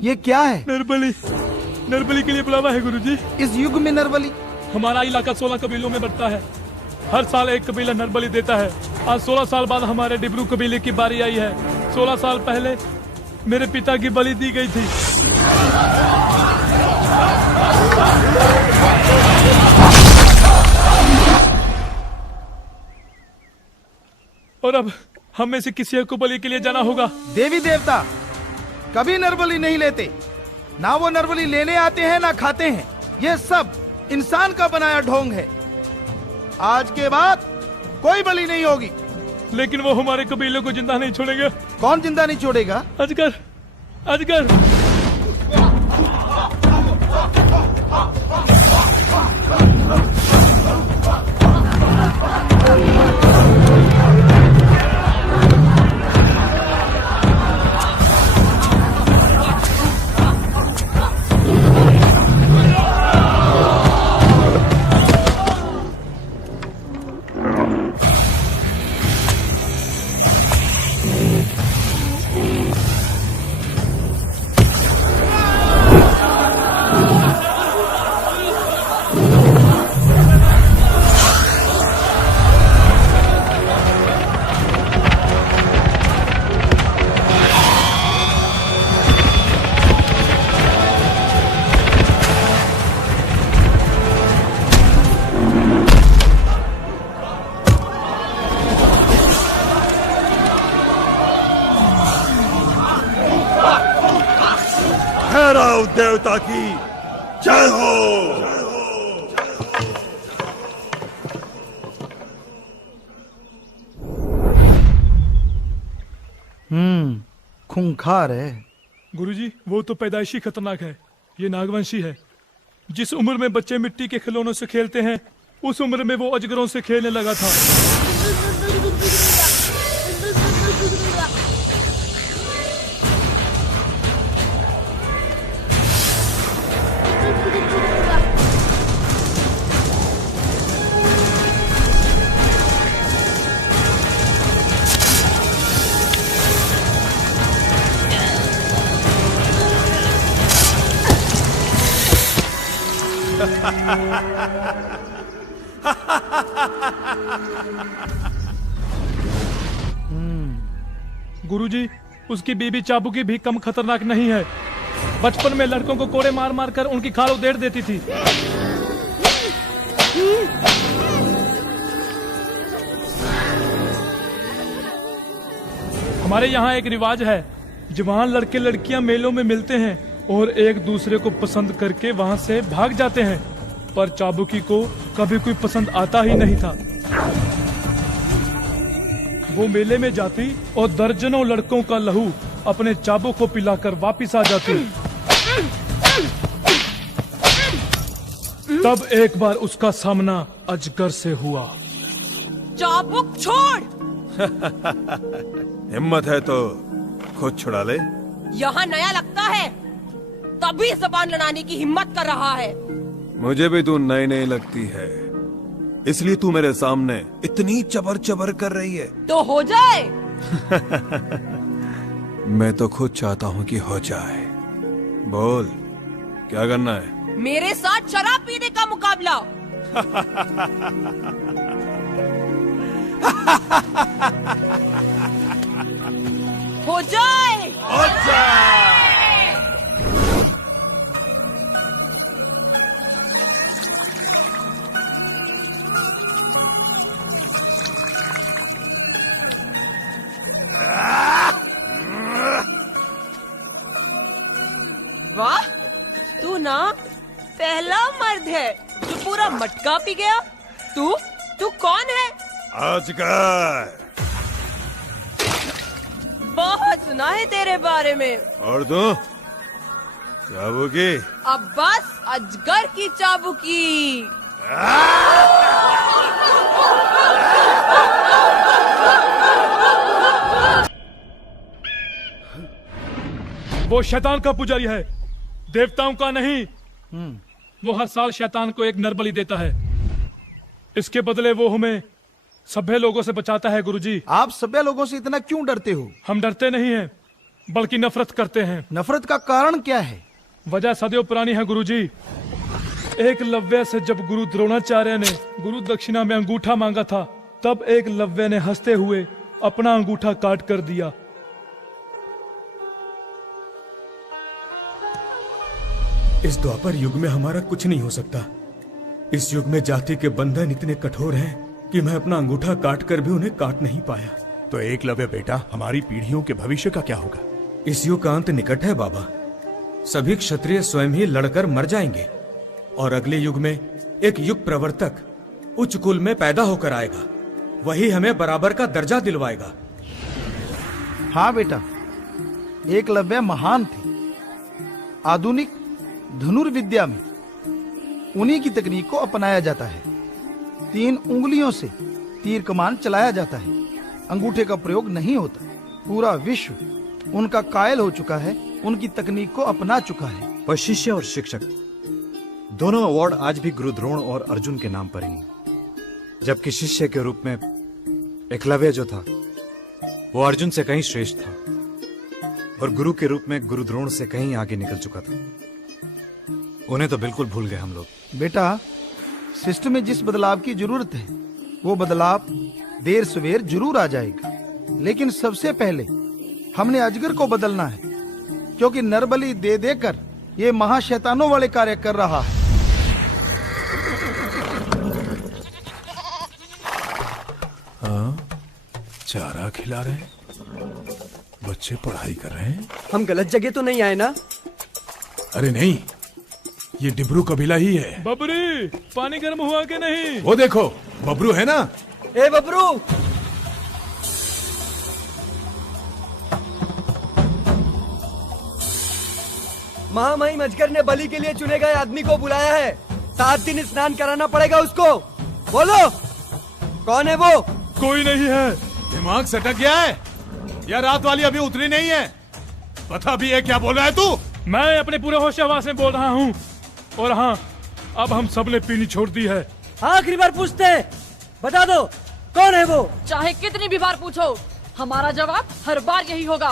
ये क्या है? नरबली। नरबली के लिए बुलावा है गुरुजी। इस युग में नरबली? हमारा इलाका 16 कबीलों में बढ़ता है। हर साल एक कबीला नरबली देता है। आज 16 साल बाद हमारे डिब्रू कबीले की बारी आई है। 16 साल पहले मेरे पिता की बलि दी गई थी। और अब हम में से किसी को बलि के लिए जाना होगा। देवी देवता कभी नरबली नहीं लेते, ना वो नरबली लेने आते हैं ना खाते हैं। ये सब इंसान का बनाया ढोंग है। आज के बाद कोई बलि नहीं होगी। लेकिन वो हमारे कबीले को जिंदा नहीं छोड़ेंगे। कौन जिंदा नहीं छोड़ेगा? अजगर। अजगर। भैरव देवता की जय हो। खूंखार है। गुरुजी वो तो पैदाइशी खतरनाक है। ये नागवंशी है। जिस उम्र में बच्चे मिट्टी के खिलौनों से खेलते हैं, उस उम्र में वो अजगरों से खेलने लगा था। गुरुजी उसकी बीबी चाबुकी भी कम खतरनाक नहीं है। बचपन में लड़कों को कोड़े मार मार कर उनकी खाल उधेड़ देती थी। हमारे यहाँ एक रिवाज है, जहाँ लड़के लड़कियां मेलों में मिलते हैं और एक दूसरे को पसंद करके वहाँ से भाग जाते हैं। पर चाबुकी को कभी कोई पसंद आता ही नहीं था। वो मेले में जाती और दर्जनों लड़कों का लहू अपने चाबुक को पिलाकर वापिस आ जाती। तब एक बार उसका सामना अजगर से हुआ। चाबुक छोड़। हिम्मत है तो खुद छुड़ा ले। यहाँ नया लगता है, तभी जबान लड़ाने की हिम्मत कर रहा है। मुझे भी तू नई नई लगती है, इसलिए तू मेरे सामने इतनी चबर चबर कर रही है। तो हो जाए। मैं तो खुद चाहता हूँ कि हो जाए। बोल क्या करना है? मेरे साथ शराब पीने का मुकाबला। हो जाए। हो जाए। वाह, तू ना पहला मर्द है जो पूरा मटका पी गया। तू कौन है? अजगर। बहुत सुना है तेरे बारे में। और तू? चाबुकी? अब बस अजगर की चाबुकी। वो शैतान का पुजारी है, देवताओं का नहीं। वो हर साल शैतान को एक नर बलि देता है। इसके बदले वो हमें सभ्य लोगों से बचाता है। गुरुजी, आप सभ्य लोगों से इतना क्यों डरते हो? हम डरते नहीं हैं, बल्कि नफरत करते हैं। नफरत का कारण क्या है? वजह सदैव पुरानी है गुरुजी। एकलव्य से जब गुरु द्रोणाचार्य ने गुरु दक्षिणा में अंगूठा मांगा था, तब एकलव्य ने हंसते हुए अपना अंगूठा काट कर दिया। इस द्वापर युग में हमारा कुछ नहीं हो सकता। इस युग में जाति के बंधन इतने कठोर हैं कि मैं अपना अंगूठा काट कर भी उन्हें काट नहीं पाया। तो एकलव्य बेटा, हमारी पीढ़ियों के भविष्य का क्या होगा? इस युग का अंत निकट है बाबा। सभी क्षत्रिय स्वयं ही लड़कर मर जाएंगे और अगले युग में एक युग प्रवर्तक उच्च कुल में पैदा होकर आएगा। वही हमें बराबर का दर्जा दिलवाएगा। हाँ बेटा, एकलव्य महान थे। आधुनिक धनुर्विद्या में उन्हीं की तकनीक को अपनाया जाता है। 3 उंगलियों से तीर कमान चलाया जाता है, अंगूठे का प्रयोग नहीं होता। पूरा विश्व उनका कायल हो चुका है, उनकी तकनीक को अपना चुका है। पर शिष्य और शिक्षक दोनों अवार्ड आज भी गुरु द्रोण और अर्जुन के नाम पर ही, जबकि शिष्य के रूप में एकलव्य जो था वो अर्जुन से कहीं श्रेष्ठ था और गुरु के रूप में गुरु द्रोण से कहीं आगे निकल चुका था। उन्हें तो बिल्कुल भूल गए हम लोग। बेटा, सिस्टम में जिस बदलाव की जरूरत है वो बदलाव देर सवेर जरूर आ जाएगा, लेकिन सबसे पहले हमने अजगर को बदलना है, क्योंकि नरबली दे देकर ये महाशैतानों वाले कार्य कर रहा है। हाँ, चारा खिला रहे हैं, बच्चे पढ़ाई कर रहे हैं। हम गलत जगह तो नहीं आए ना? अरे नहीं, ये डिब्रू कबीला ही है। बबरी, पानी गर्म हुआ कि नहीं? वो देखो, बबरू है ना? ए बबरू! महामहिम अजगर ने बलि के लिए चुने गए आदमी को बुलाया है। 7 दिन स्नान कराना पड़ेगा उसको। बोलो, कौन है वो? कोई नहीं है। दिमाग सटक गया है या रात वाली अभी उतरी नहीं है? पता भी है क्या बोल रहा है तू? मैं अपने पूरे होश हवास में बोल रहा हूँ। और हाँ, अब हम सब ने पीनी छोड़ दी है। आखिरी बार पूछते हैं, बता दो कौन है वो? चाहे कितनी भी बार पूछो, हमारा जवाब हर बार यही होगा।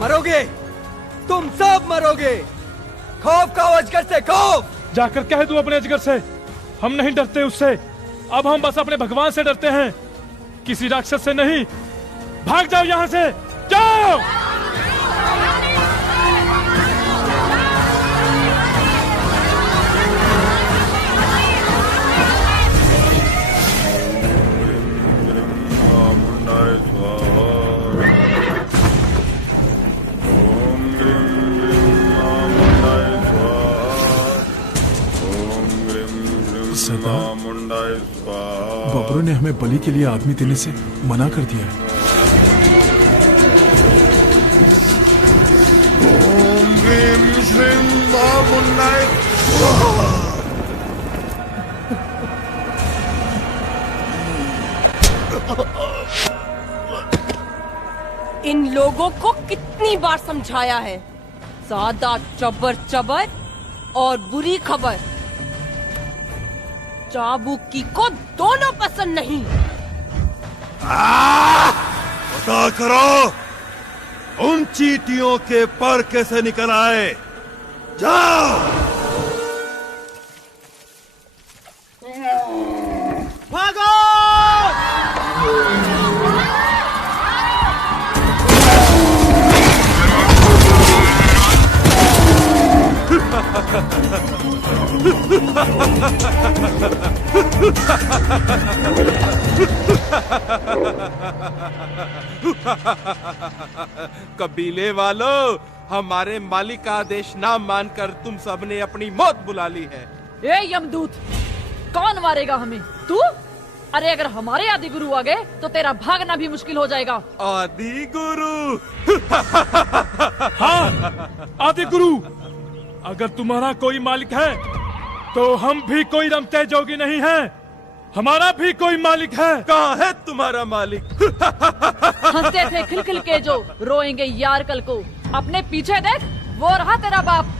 मरोगे, तुम सब मरोगे। खौफ खाओ अजगर से, खौफ। जाकर कह दो अपने अजगर से, हम नहीं डरते उससे। अब हम बस अपने भगवान से डरते हैं, किसी राक्षस से नहीं। भाग जाओ यहाँ से, जाओ। बबरू ने हमें बलि के लिए आदमी देने से मना कर दिया है। ओम ह्रीं श्रीं मामुंडाय स्वाहा। इन लोगों को कितनी बार समझाया है, ज्यादा चबर चबर और बुरी खबर। चाबुकी को दोनों पसंद नहीं। पता करो उन चींटियों के पर कैसे निकल आए। जाओ। भागो! कबीले वालों, हमारे मालिक का आदेश ना मानकर तुम सबने अपनी मौत बुला ली है। ए यमदूत, कौन मारेगा हमें? तू? अरे अगर हमारे आदि गुरु आ गए तो तेरा भागना भी मुश्किल हो जाएगा। आदि गुरु? हाँ, आदि गुरु। अगर तुम्हारा कोई मालिक है तो हम भी कोई रमते जोगी नहीं हैं। हमारा भी कोई मालिक है। कहाँ है तुम्हारा मालिक? हंसते थे खिलखिल के जो, रोएंगे यार कल को। अपने पीछे देख, वो रहा तेरा बाप।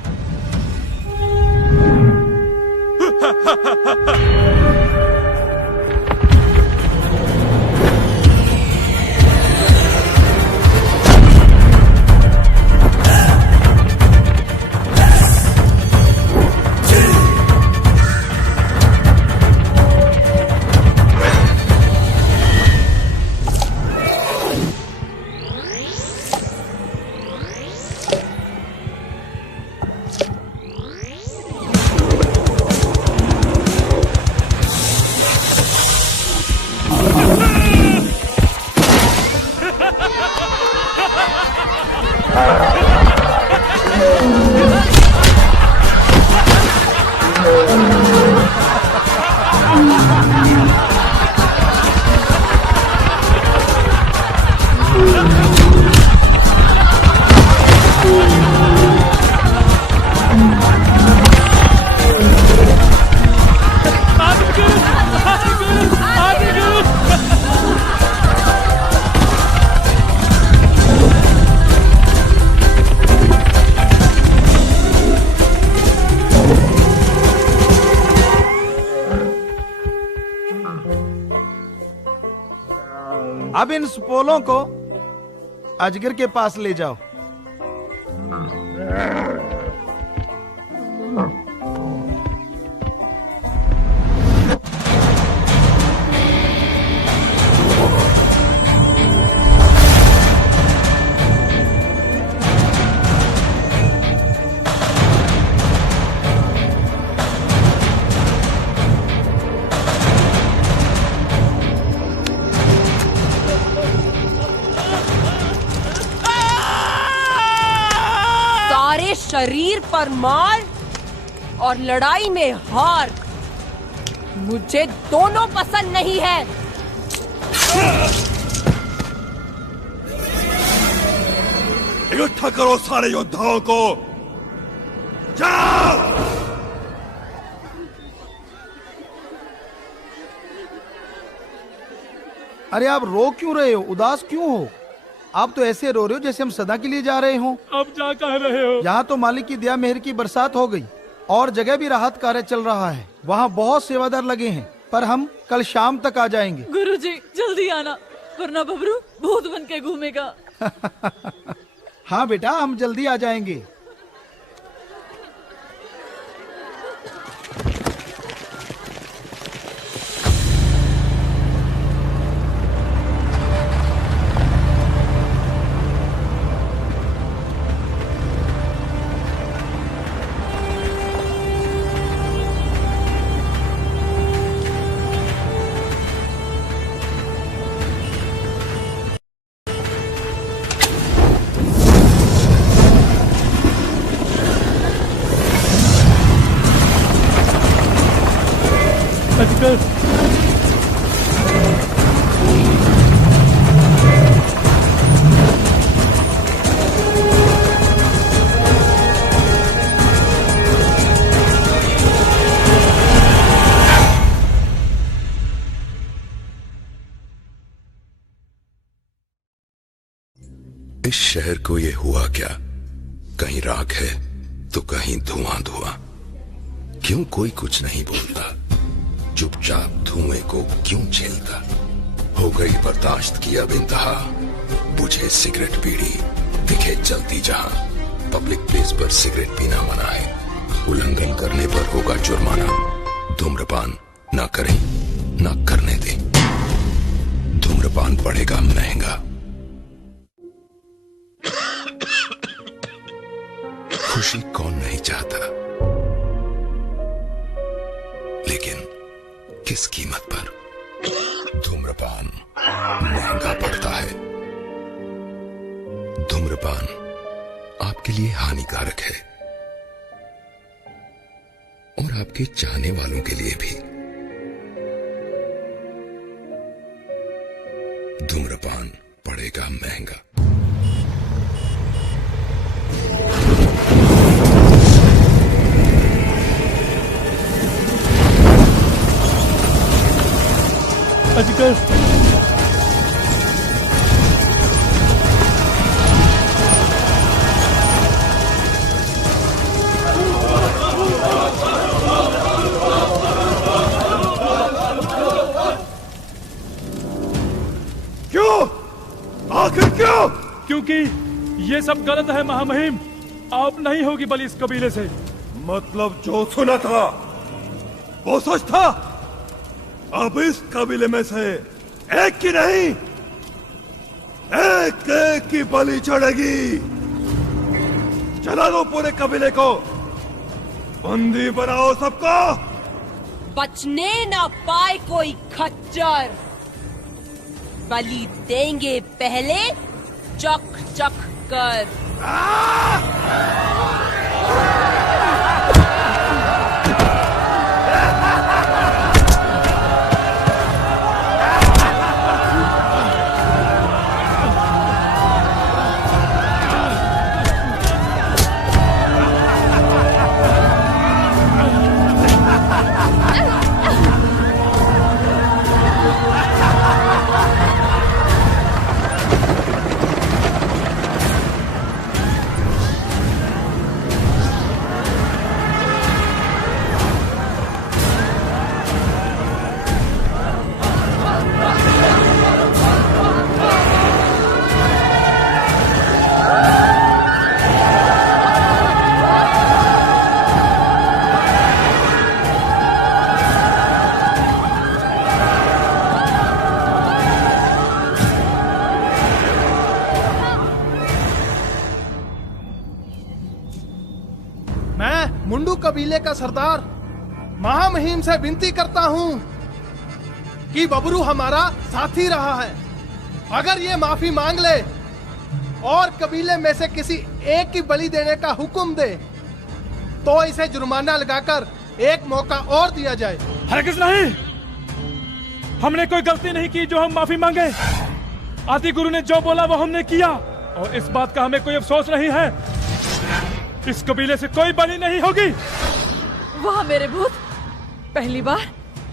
अब इन सुपोलों को अजगर के पास ले जाओ। शरीर पर मार और लड़ाई में हार, मुझे दोनों पसंद नहीं है। इकट्ठा करो सारे योद्धाओं को। जाओ। अरे आप रो क्यों रहे हो? उदास क्यों हो? आप तो ऐसे रो रहे हो जैसे हम सदा के लिए जा रहे हो। अब जा कह रहे हो? यहाँ तो मालिक की दया मेहर की बरसात हो गई और जगह भी राहत कार्य चल रहा है। वहाँ बहुत सेवादार लगे हैं, पर हम कल शाम तक आ जाएंगे। गुरुजी जल्दी आना, वरना बबरू भूत बन के घूमेगा। हाँ बेटा, हम जल्दी आ जाएंगे। इस शहर को ये हुआ क्या? कहीं राख है तो कहीं धुआं धुआं। क्यों कोई कुछ नहीं बोलता? चुपचाप धुएं को क्यों झेलता? हो गई बर्दाश्त की अब इंतहा। बुझे सिगरेट बीड़ी दिखे जलती जहां। पब्लिक प्लेस पर सिगरेट पीना मना है। उल्लंघन करने पर होगा जुर्माना। धूम्रपान ना करें ना करने दें। धूम्रपान पड़ेगा महंगा। खुशी कौन नहीं चाहता, लेकिन किस कीमत पर? धूम्रपान महंगा पड़ता है। धूम्रपान आपके लिए हानिकारक है और आपके चाहने वालों के लिए भी। धूम्रपान पड़ेगा महंगा। अजगर क्यों? आखिर क्यों? क्योंकि ये सब गलत है महामहिम। आप नहीं होगी बलि इस कबीले से। मतलब जो सुना था वो सच था? अब इस कबीले में से एक की नहीं, एक एक की बलि चढ़ेगी। चला दो पूरे कबीले को, बंदी बनाओ सबको। बचने ना पाए कोई खच्चर। बलि देंगे पहले चक चक कर। मुंडू कबीले का सरदार महामहिम से विनती करता हूँ कि बबरू हमारा साथी रहा है। अगर ये माफी मांग ले और कबीले में से किसी एक की बलि देने का हुक्म दे तो इसे जुर्माना लगाकर एक मौका और दिया जाए। हरगिज नहीं, हमने कोई गलती नहीं की जो हम माफी मांगे। आदि गुरु ने जो बोला वो हमने किया और इस बात का हमें कोई अफसोस नहीं है। इस कबीले से कोई बलि नहीं होगी। वाह मेरे भूत, पहली बार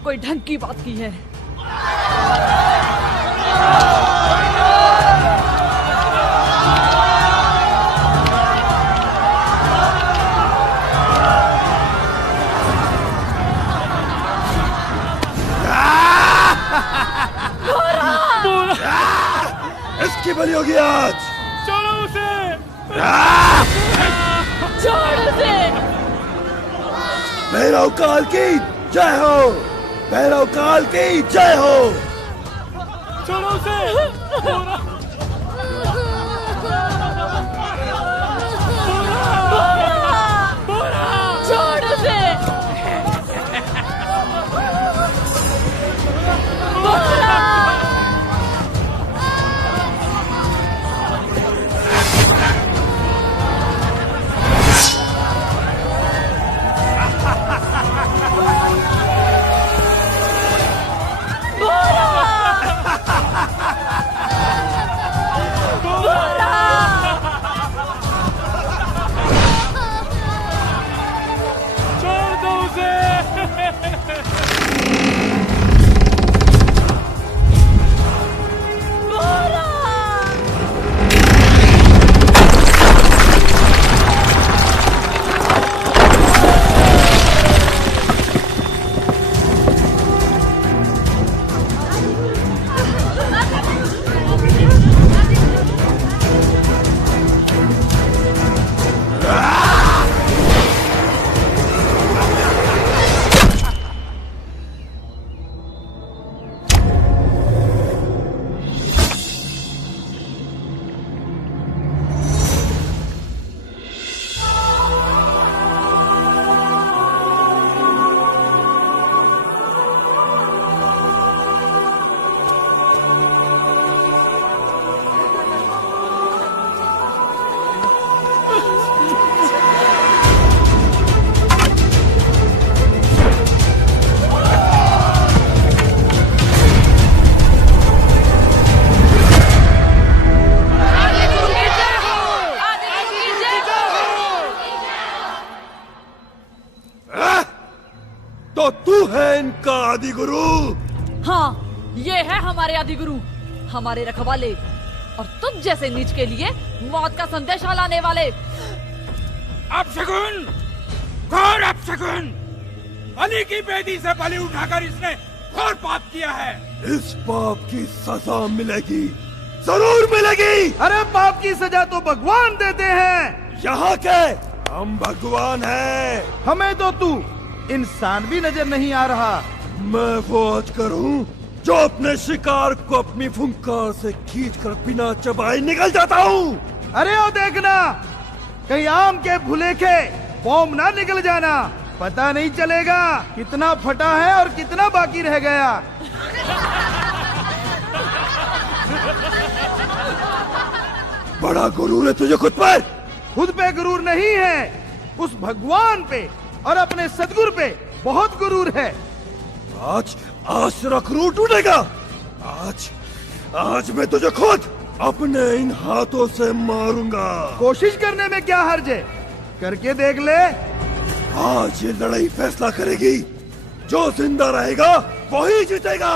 कोई ढंग की बात की है। इसकी बलि होगी आज। छोड़ो उसे। छोड़ उसे। भैरव काल की जय हो। भैरव काल की जय हो। छोड़ो उसे। छोड़ उसे। आदि गुरु। हाँ, ये है हमारे आदि गुरु, हमारे रखवाले, और तुम जैसे नीच के लिए मौत का संदेशा लाने वाले। अपशगुन, घोर अपशगुन! बलि की बेदी से बलि उठाकर इसने घोर पाप किया है। इस पाप की सजा मिलेगी, जरूर मिलेगी। अरे पाप की सजा तो भगवान देते हैं। यहाँ के हम भगवान हैं। हमें तो तू इंसान भी नजर नहीं आ रहा। मैं वो अजगर हूँ जो अपने शिकार को अपनी फुंकार से खींचकर बिना चबाए निकल जाता हूँ। अरे ओ देखना, कहीं आम के भुलेखे बॉम्ब ना निकल जाना। पता नहीं चलेगा कितना फटा है और कितना बाकी रह गया। बड़ा गुरूर है तुझे खुद पर। खुद पे गुरूर नहीं है, उस भगवान पे और अपने सदगुरु पे बहुत गुरूर है। आज तेरा क्रूर टूटेगा। आज मैं तुझे खुद अपने इन हाथों से मारूंगा। कोशिश करने में क्या हर्ज है, करके देख ले। आज ये लड़ाई फैसला करेगी, जो जिंदा रहेगा वही जीतेगा।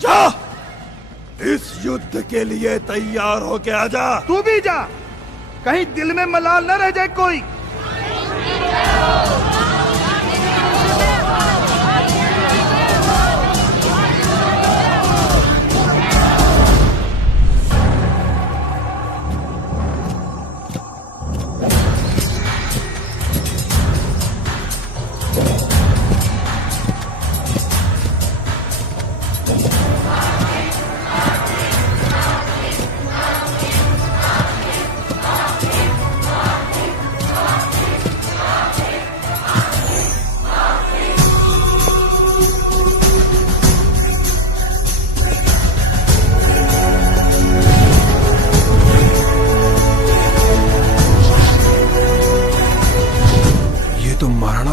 जा, इस युद्ध के लिए तैयार होके आजा। तू भी जा, कहीं दिल में मलाल न रह जाए कोई।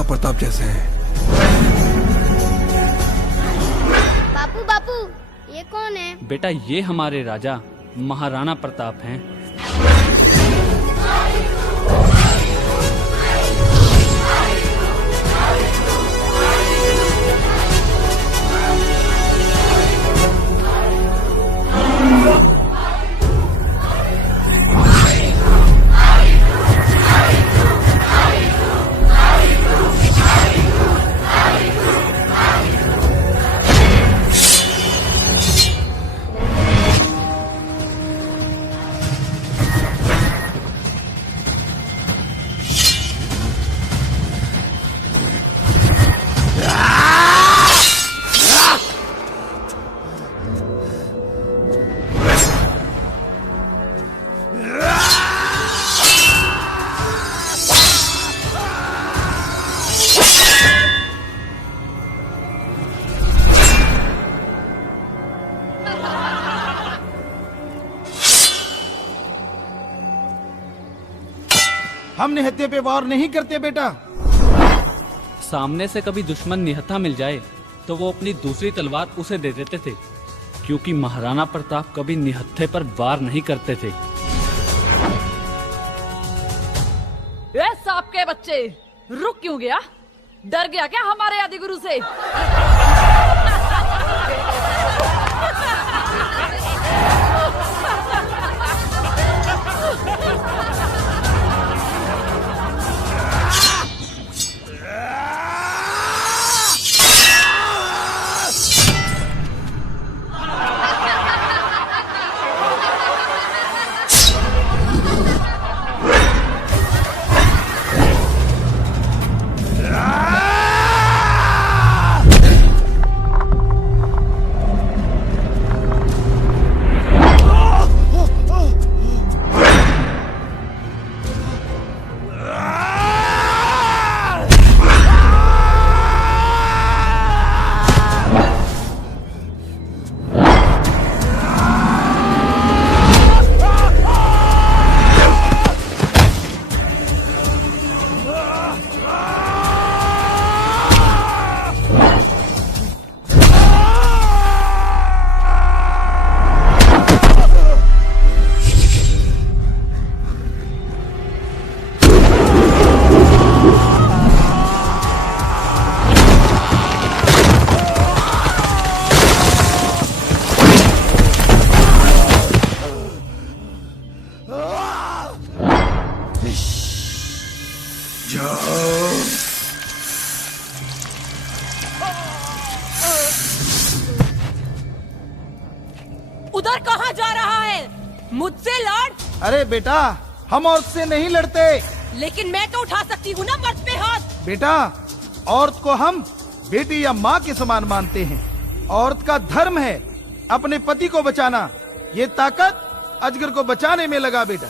प्रताप जैसे हैं। बापू बापू, ये कौन है? बेटा, ये हमारे राजा महाराणा प्रताप हैं। हम निहत्थे पे वार नहीं करते बेटा। सामने से कभी दुश्मन निहत्था मिल जाए तो वो अपनी दूसरी तलवार उसे दे देते थे, क्योंकि महाराणा प्रताप कभी निहत्थे पर वार नहीं करते थे। ए सांप के बच्चे, रुक क्यों गया? डर गया क्या हमारे आदि गुरु से? उधर कहाँ जा रहा है? मुझसे लड़? अरे बेटा, हम औरत से नहीं लड़ते। लेकिन मैं तो उठा सकती हूँ ना मर्द पे हाथ। बेटा, औरत को हम बेटी या माँ के समान मानते हैं। औरत का धर्म है अपने पति को बचाना। ये ताकत अजगर को बचाने में लगा बेटा।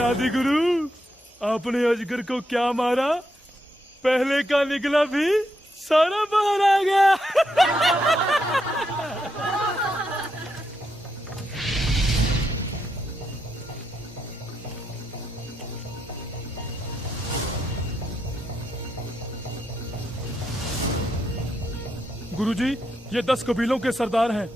आदि गुरु, आपने अजगर को क्या मारा? पहले का निकला भी सारा बाहर आ गया। गुरुजी, ये 10 कबीलों के सरदार हैं।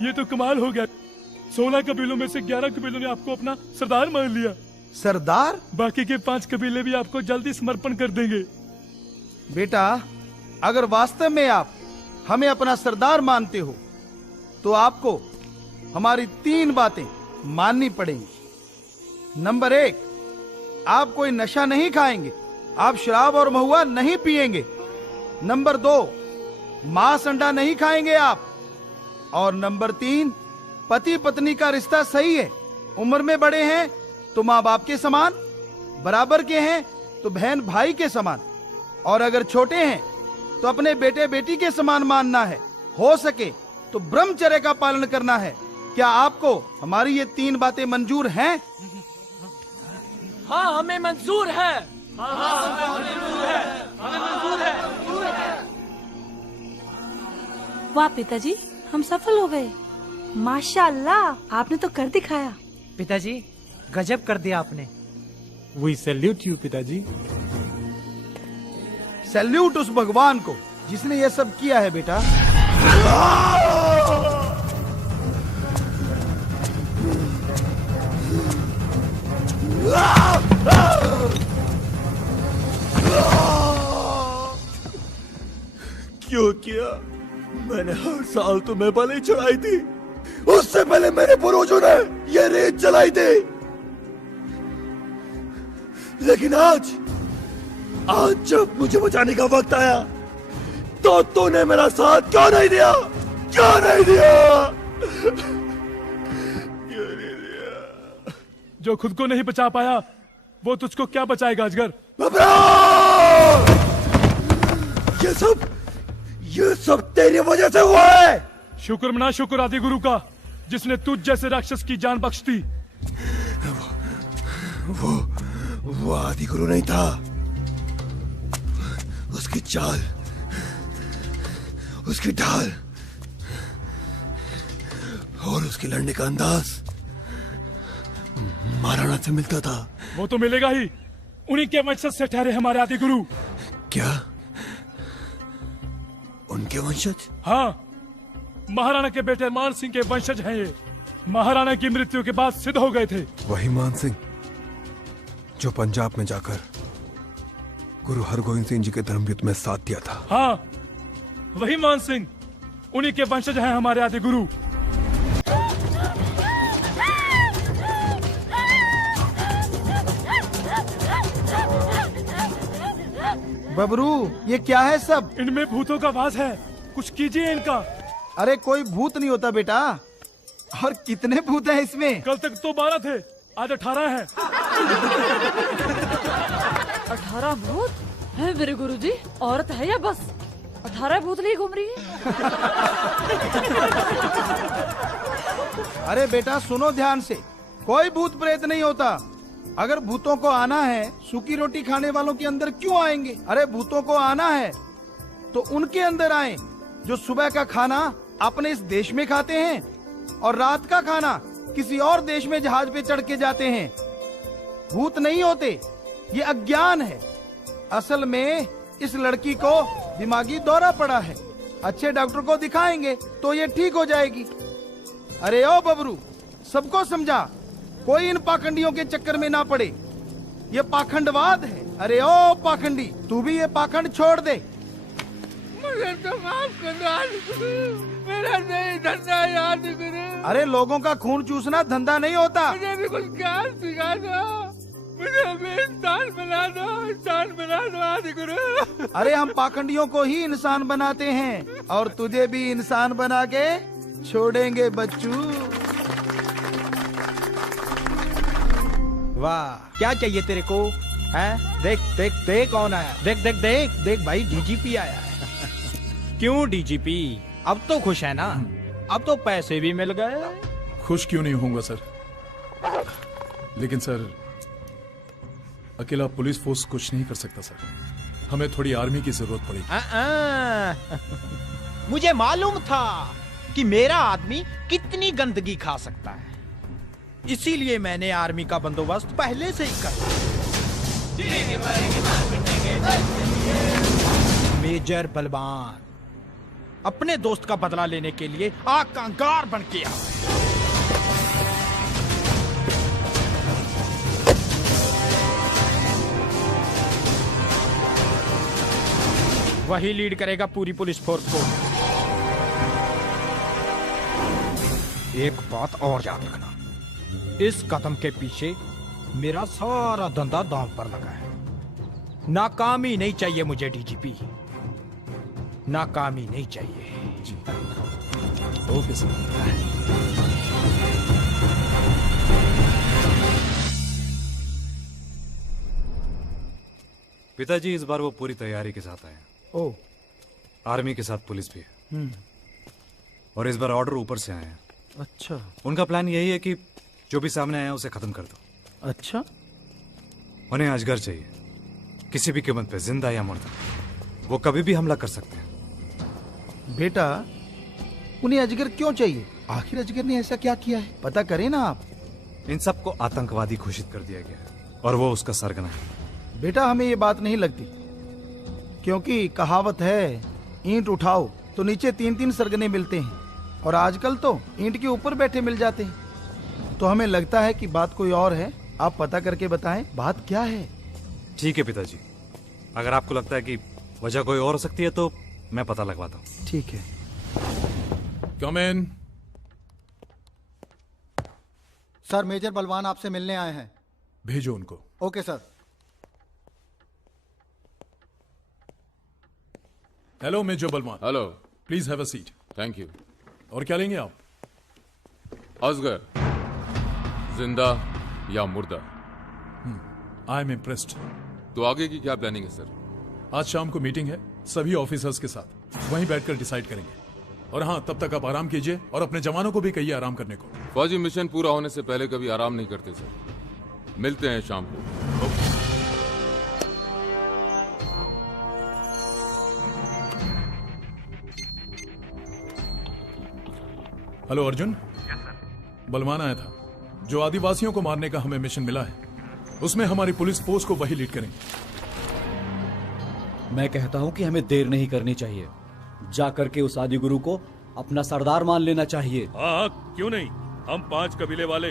ये तो कमाल हो गया। 16 कबीलों में से 11 कबीलों ने आपको अपना सरदार मान लिया। सरदार? बाकी के 5 कबीले भी आपको जल्दी समर्पण कर देंगे। बेटा, अगर वास्तव में आप हमें अपना सरदार मानते हो तो आपको हमारी 3 बातें माननी पड़ेंगी। नंबर 1, आप कोई नशा नहीं खाएंगे, आप शराब और महुआ नहीं पिएंगे। नंबर 2, मांस अंडा नहीं खाएंगे आप। और नंबर 3, पति पत्नी का रिश्ता सही है। उम्र में बड़े हैं तो माँ बाप के समान, बराबर के हैं तो बहन भाई के समान, और अगर छोटे हैं तो अपने बेटे बेटी के समान मानना है। हो सके तो ब्रह्मचर्य का पालन करना है। क्या आपको हमारी ये 3 बातें मंजूर हैं? हाँ, हमें मंजूर है। वाह पिताजी, हम सफल हो गए। माशाअल्लाह, आपने तो कर दिखाया। पिताजी, गजब कर दिया आपने। We salute you, पिताजी। सैल्यूट उस भगवान को जिसने ये सब किया है बेटा। क्यों किया? मैंने हर साल तुम्हें बलि चढ़ाई थी। उससे पहले मेरे पूर्वजों ने ये रीत चलाई थी। लेकिन आज जब मुझे बचाने का वक्त आया तो तूने मेरा साथ क्यों नहीं दिया? क्यों नहीं दिया? जो खुद को नहीं बचा पाया वो तुझको क्या बचाएगा अजगर? ये सब तेरी वजह से हुआ है। शुक्र मना शुक्र आदि गुरु का, जिसने तुझ जैसे राक्षस की जान बख्श दी। वो आदि गुरु नहीं था। उसकी चाल, उसकी ढाल और उसके लड़ने का अंदाज महाराणा से मिलता था। वो तो मिलेगा ही, उन्हीं के वंशज से ठहरे हमारे आदि गुरु। क्या? उनके वंशज? हाँ, महाराणा के बेटे मान सिंह के वंशज हैं ये। महाराणा की मृत्यु के बाद सिद्ध हो गए थे। वही मान सिंह जो पंजाब में जाकर गुरु हरगोविंद सिंह जी के धर्मयुद्ध में साथ दिया था। हाँ, वही मान सिंह, उन्हीं के वंशज हैं हमारे आदि गुरु। बबरू, ये क्या है सब? इनमें भूतों का वास है, कुछ कीजिए इनका। अरे कोई भूत नहीं होता बेटा। और कितने भूत हैं इसमें? कल तक तो 12 थे, आज 18 हैं। 18 भूत है मेरे गुरुजी? औरत है या बस 18 भूत लिए घूम रही है? अरे बेटा सुनो ध्यान से, कोई भूत प्रेत नहीं होता। अगर भूतों को आना है, सूखी रोटी खाने वालों के अंदर क्यों आएंगे? अरे भूतों को आना है तो उनके अंदर आए जो सुबह का खाना अपने इस देश में खाते हैं और रात का खाना किसी और देश में जहाज पे चढ़ के जाते हैं। भूत नहीं होते, ये अज्ञान है। असल में इस लड़की को दिमागी दौरा पड़ा है, अच्छे डॉक्टर को दिखाएंगे तो ये ठीक हो जाएगी। अरे ओ बबरू, सबको समझा, कोई इन पाखंडियों के चक्कर में ना पड़े, ये पाखंडवाद है। अरे ओ पाखंडी, तू भी ये पाखंड छोड़ दे। मुझे तो माफ कर दो, मेरा नहीं धंधा याद करो। अरे लोगों का खून चूसना धंधा नहीं होता। मुझे भी कुछ ज्ञान सिखा दो, मुझे भी इंसान बना दो, इंसान बना दो आदि गुरु। अरे हम पाखंडियों को ही इंसान बनाते हैं और तुझे भी इंसान बना के छोड़ेंगे बच्चू। वाह, क्या चाहिए तेरे को? हैं? देख देख देख कौन आया, देख देख देख देख भाई, डीजीपी आया है। क्यों डीजीपी, अब तो खुश है ना? अब तो पैसे भी मिल गए। खुश क्यों नहीं होऊंगा सर, लेकिन सर अकेला पुलिस फोर्स कुछ नहीं कर सकता सर, हमें थोड़ी आर्मी की जरूरत पड़ेगी। मुझे मालूम था कि मेरा आदमी कितनी गंदगी खा सकता है, इसीलिए मैंने आर्मी का बंदोबस्त पहले से ही कर मेजर बलवान अपने दोस्त का बदला लेने के लिए आग का अंगार बन के आया। वही लीड करेगा पूरी पुलिस फोर्स को। एक बात और याद रखना, इस कदम के पीछे मेरा सारा धंधा दांव पर लगा है। नाकामी नहीं चाहिए मुझे डीजीपी, नाकामी नहीं चाहिए। जी ओके सर। पिताजी इस बार वो पूरी तैयारी के साथ आए हैं। ओ, आर्मी के साथ पुलिस भी है और इस बार ऑर्डर ऊपर से आए हैं। अच्छा, उनका प्लान यही है कि जो भी सामने आया उसे खत्म कर दो। अच्छा, उन्हें अजगर चाहिए, किसी भी कीमत पे, जिंदा या मुर्दा। वो कभी भी हमला कर सकते हैं। बेटा उन्हें अजगर क्यों चाहिए? आखिर अजगर ने ऐसा क्या किया है, पता करें ना आप। इन सबको आतंकवादी घोषित कर दिया गया है और वो उसका सरगना है। बेटा हमें ये बात नहीं लगती, क्योंकि कहावत है ईंट उठाओ तो नीचे 3-3 सरगने मिलते हैं और आजकल तो ईंट के ऊपर बैठे मिल जाते हैं। तो हमें लगता है कि बात कोई और है। आप पता करके बताएं बात क्या है। ठीक है पिताजी, अगर आपको लगता है कि वजह कोई और हो सकती है तो मैं पता लगवाता हूँ। ठीक है। कम इन। सर, मेजर बलवान आपसे मिलने आए हैं। भेजो उनको। Okay sir. हेलो मेजर बलवान। Hello. Please have a seat. Thank you. और क्या लेंगे आप? असगर, जिंदा या मुर्दा? I am impressed. तो आगे की क्या प्लानिंग है सर? आज शाम को मीटिंग है सभी ऑफिसर्स के साथ, वहीं बैठकर डिसाइड करेंगे। और हाँ, तब तक आप आराम कीजिए और अपने जवानों को भी कहिए आराम करने को। फौजी मिशन पूरा होने से पहले कभी आराम नहीं करते सर। मिलते हैं शाम को। हेलो अर्जुन। बलवान आया था। जो आदिवासियों को मारने का हमें मिशन मिला है, उसमें हमारी पुलिस फोर्स को वही लीड करेंगे। मैं कहता हूं कि हमें देर नहीं करनी चाहिए, जाकर के उस आदि गुरु को अपना सरदार मान लेना चाहिए। हाँ, क्यों नहीं। हम 5 कबीले वाले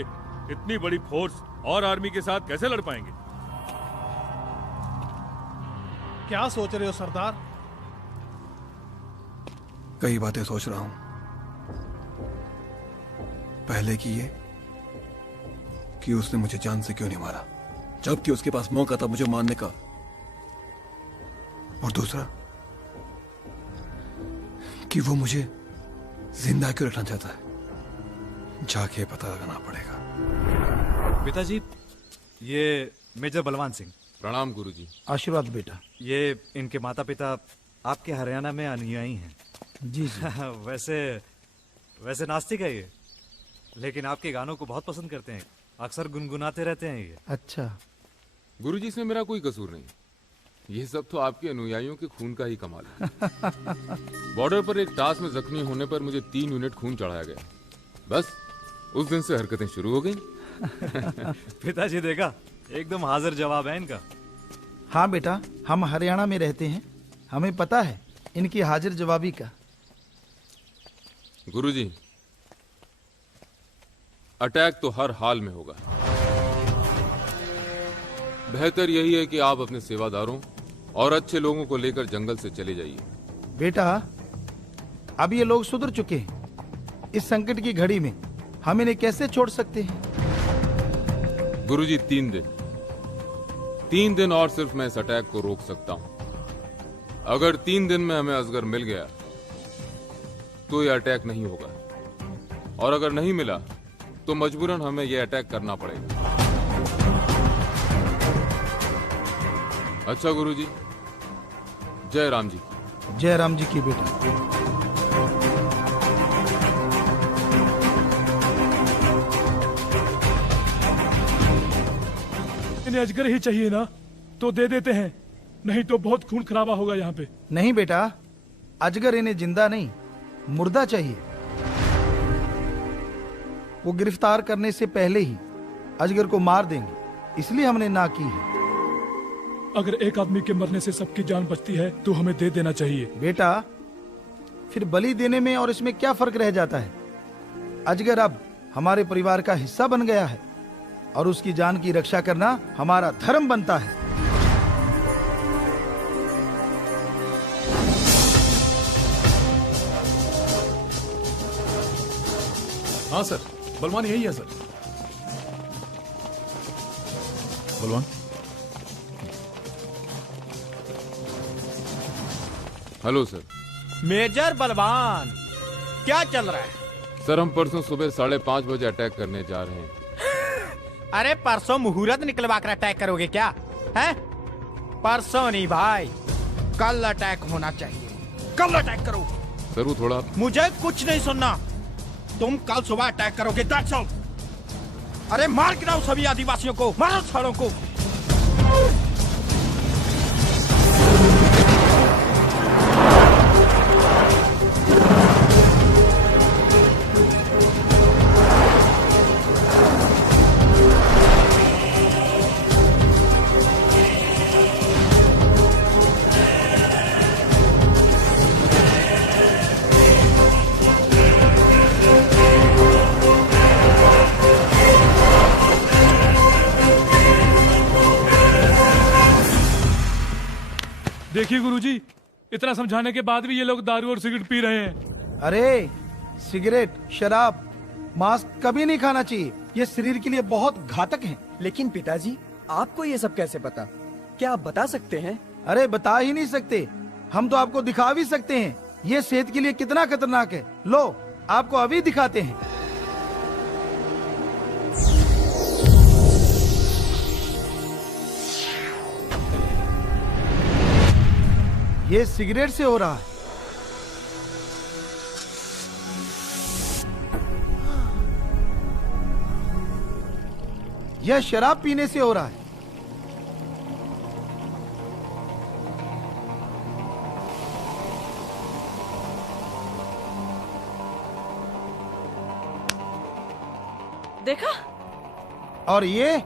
इतनी बड़ी फोर्स और आर्मी के साथ कैसे लड़ पाएंगे? क्या सोच रहे हो सरदार? कई बातें सोच रहा हूं। पहले की ये कि उसने मुझे जान से क्यों नहीं मारा, जबकि उसके पास मौका था मुझे मारने का। और दूसरा कि वो मुझे जिंदा क्यों रखना चाहता है, जाके पता लगाना पड़ेगा। पिताजी, ये मेजर बलवान सिंह। प्रणाम गुरुजी। आशीर्वाद बेटा। ये इनके माता पिता आपके हरियाणा में अनुयायी हैं। जी जी। वैसे नास्तिक है ये, लेकिन आपके गानों को बहुत पसंद करते हैं, अक्सर गुनगुनाते रहते हैं ये। अच्छा। गुरुजी, इसमें मेरा कोई कसूर नहीं, ये सब तो आपके अनुयायियों के खून का ही कमाल है। बॉर्डर पर एक टास में जख्मी होने पर मुझे 3 यूनिट खून चढ़ाया गया, बस उस दिन से हरकतें शुरू हो गई। पिताजी देखा, एकदम हाजिर जवाब है इनका। हाँ बेटा, हम हरियाणा में रहते हैं, हमें पता है इनकी हाजिर जवाबी का। गुरुजी, अटैक तो हर हाल में होगा। बेहतर यही है कि आप अपने सेवादारों और अच्छे लोगों को लेकर जंगल से चले जाइए। बेटा, अब ये लोग सुधर चुके हैं, इस संकट की घड़ी में हम इन्हें कैसे छोड़ सकते हैं? गुरुजी, 3 दिन और सिर्फ मैं इस अटैक को रोक सकता हूं। अगर 3 दिन में हमें असगर मिल गया तो यह अटैक नहीं होगा, और अगर नहीं मिला तो मजबूरन हमें यह अटैक करना पड़ेगा। अच्छा गुरुजी, जय राम जी की। जय राम जी की बेटा। इन्हें अजगर ही चाहिए ना, तो दे देते हैं, नहीं तो बहुत खून खराबा होगा यहाँ पे। नहीं बेटा, अजगर इन्हें जिंदा नहीं, मुर्दा चाहिए। वो गिरफ्तार करने से पहले ही अजगर को मार देंगे, इसलिए हमने ना की है। अगर एक आदमी के मरने से सबकी जान बचती है तो हमें दे देना चाहिए। बेटा, फिर बलि देने में और इसमें क्या फर्क रह जाता है? अजगर अब हमारे परिवार का हिस्सा बन गया है और उसकी जान की रक्षा करना हमारा धर्म बनता है। हाँ सर, बलवान यही है सर। बलवान, हेलो सर। मेजर बलवान, क्या चल रहा है? सर, हम परसों सुबह 5:30 बजे अटैक करने जा रहे हैं। अरे परसों मुहूर्त निकलवा कर अटैक करोगे क्या? हैं? परसों नहीं भाई, कल अटैक होना चाहिए। कल अटैक करो। सर, वो थोड़ा। मुझे कुछ नहीं सुनना, तुम कल सुबह अटैक करोगे। That's all. अरे मार गिराओ सभी आदिवासियों को, मारो छाड़ों को। देखिए गुरुजी, इतना समझाने के बाद भी ये लोग दारू और सिगरेट पी रहे हैं। अरे सिगरेट, शराब, मांस कभी नहीं खाना चाहिए, ये शरीर के लिए बहुत घातक है। लेकिन पिताजी, आपको ये सब कैसे पता? क्या आप बता सकते हैं? अरे बता ही नहीं सकते, हम तो आपको दिखा भी सकते हैं ये सेहत के लिए कितना खतरनाक है। लो, आपको अभी दिखाते हैं। ये सिगरेट से हो रहा है। यह शराब पीने से हो रहा है। देखा? और ये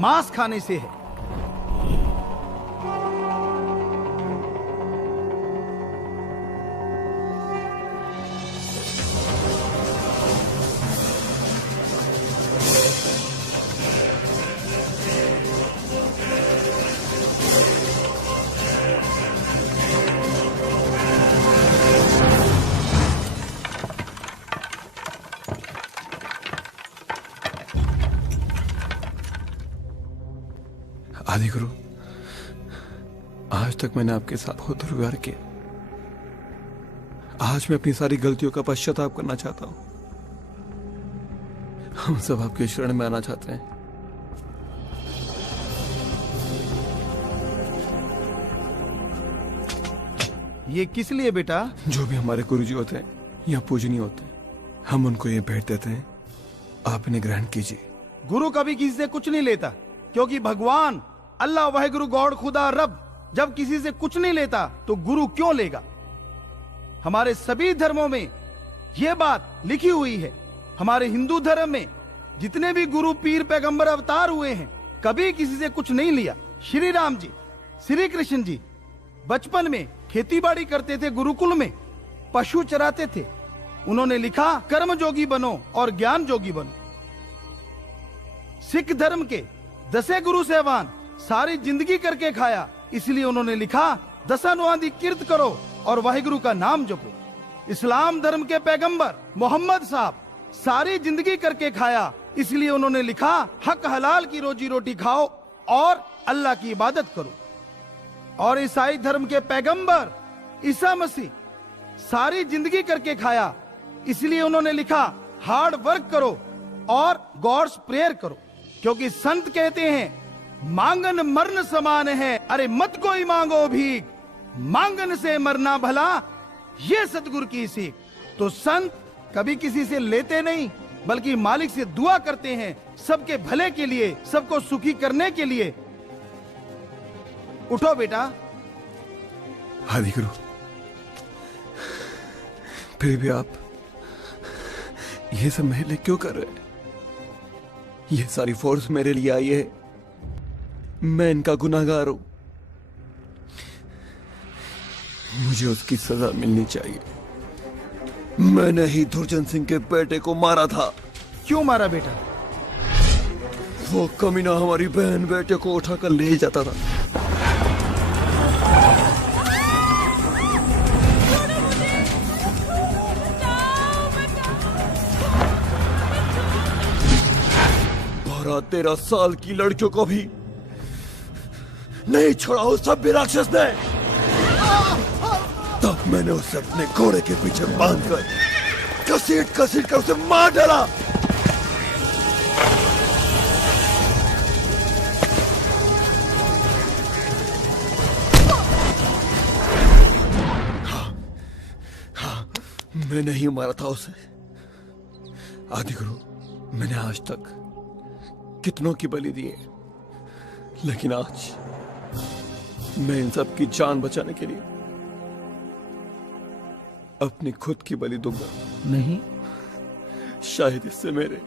मांस खाने से है। आदि गुरु, आज तक मैंने आपके साथ बहुत दुर्व्यवहार किया। आज मैं अपनी सारी गलतियों का पश्चाताप करना चाहता हूं। हम सब आपके शरण में आना चाहते हैं। ये किस लिए बेटा? जो भी हमारे गुरुजी होते हैं या पूजनीय होते हैं, हम उनको ये भेंट देते हैं, आप इन्हें ग्रहण कीजिए। गुरु कभी किसी से कुछ नहीं लेता, क्योंकि भगवान अल्लाह वाहिगुरु गॉड खुदा रब जब किसी से कुछ नहीं लेता तो गुरु क्यों लेगा? हमारे सभी धर्मों में यह बात लिखी हुई है। हमारे हिंदू धर्म में जितने भी गुरु पीर पैगंबर अवतार हुए हैं, कभी किसी से कुछ नहीं लिया। श्री राम जी, श्री कृष्ण जी बचपन में खेतीबाड़ी करते थे, गुरुकुल में पशु चराते थे। उन्होंने लिखा कर्म जोगी बनो और ज्ञान जोगी बनो। सिख धर्म के 10 गुरु सहवान सारी जिंदगी करके खाया, इसलिए उन्होंने लिखा दशानुआदि कीर्त करो और वाहिगुरु का नाम जपो। इस्लाम धर्म के पैगंबर मोहम्मद साहब सारी जिंदगी करके खाया, इसलिए उन्होंने लिखा हक हलाल की रोजी रोटी खाओ और अल्लाह की इबादत करो। और ईसाई धर्म के पैगंबर ईसा मसीह सारी जिंदगी करके खाया, इसलिए उन्होंने लिखा हार्ड वर्क करो और गॉड्स प्रेयर करो। क्योंकि संत कहते हैं मांगन मरण समान है, अरे मत कोई मांगो भीख, मांगन से मरना भला, ये सतगुरु की सीख। तो संत कभी किसी से लेते नहीं, बल्कि मालिक से दुआ करते हैं सबके भले के लिए, सबको सुखी करने के लिए। उठो बेटा। आदि गुरु, फिर भी आप ये सब मेरे लिए क्यों कर रहे हैं? ये सारी फोर्स मेरे लिए आई है, मैं इनका गुनाहगार हूं, मुझे उसकी सजा मिलनी चाहिए। मैंने ही दुर्जन सिंह के बेटे को मारा था। क्यों मारा बेटा? वो कमीना हमारी बहन बेटे को उठाकर ले जाता था। बारह 13 साल की लड़कियों को भी नहीं छोड़ा उस सब भी राक्षस ने। तब मैंने उसे अपने घोड़े के पीछे बांधकर घसीट घसीट कर उसे मार डाला। हाँ, मैंने ही मारा था उसे। आदि गुरु, मैंने आज तक कितनों की बलि दी है, लेकिन आज मैं इन सब की जान बचाने के लिए अपनी खुद की बलि दूंगा। नहीं, शायद इससे मेरे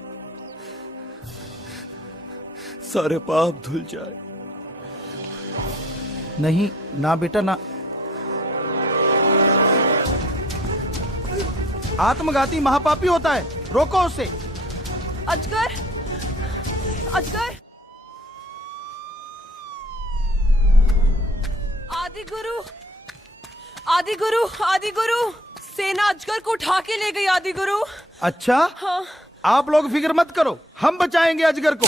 सारे पाप धुल जाए। नहीं ना बेटा ना। आत्मघाती महापापी होता है, रोको उसे। अजगर, अजगर, आदि गुरु, आदि गुरु, आदि गुरु, सेना अजगर को उठा के ले गई आदि गुरु। अच्छा, हाँ। आप लोग फिक्र मत करो, हम बचाएंगे अजगर को।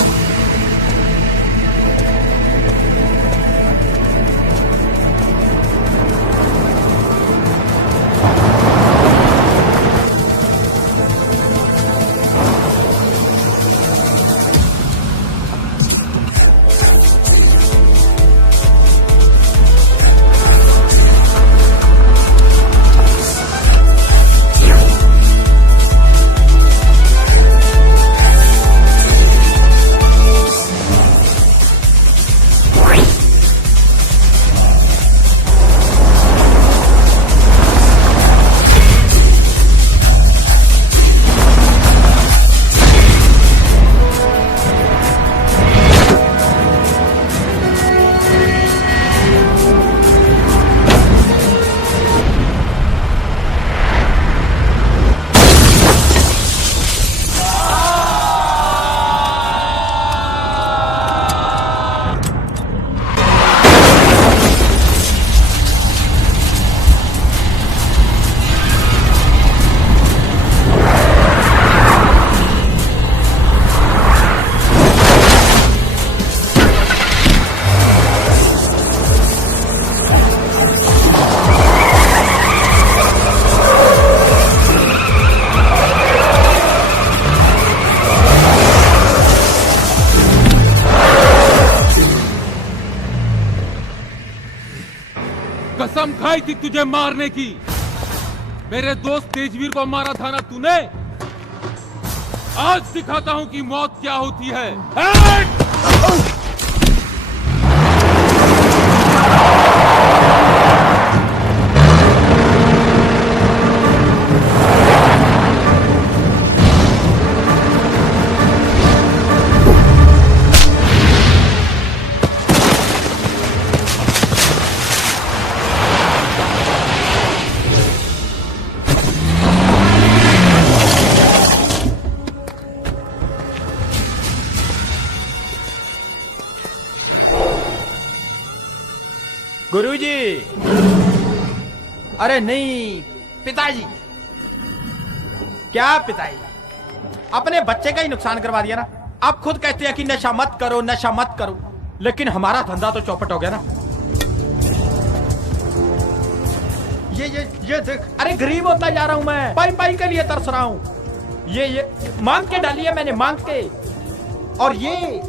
कसम खाई थी तुझे मारने की। मेरे दोस्त तेजवीर को मारा था ना तूने। आज दिखाता हूं कि मौत क्या होती है। गुरुजी, अरे नहीं पिताजी। क्या पिताजी, अपने बच्चे का ही नुकसान करवा दिया ना। आप खुद कहते हैं कि नशा मत करो, नशा मत करो, लेकिन हमारा धंधा तो चौपट हो गया ना। ये देख, अरे गरीब होता जा रहा हूं मैं, पाई पाई के लिए तरस रहा हूं। ये मांग के डाली है मैंने, मांग के। और ये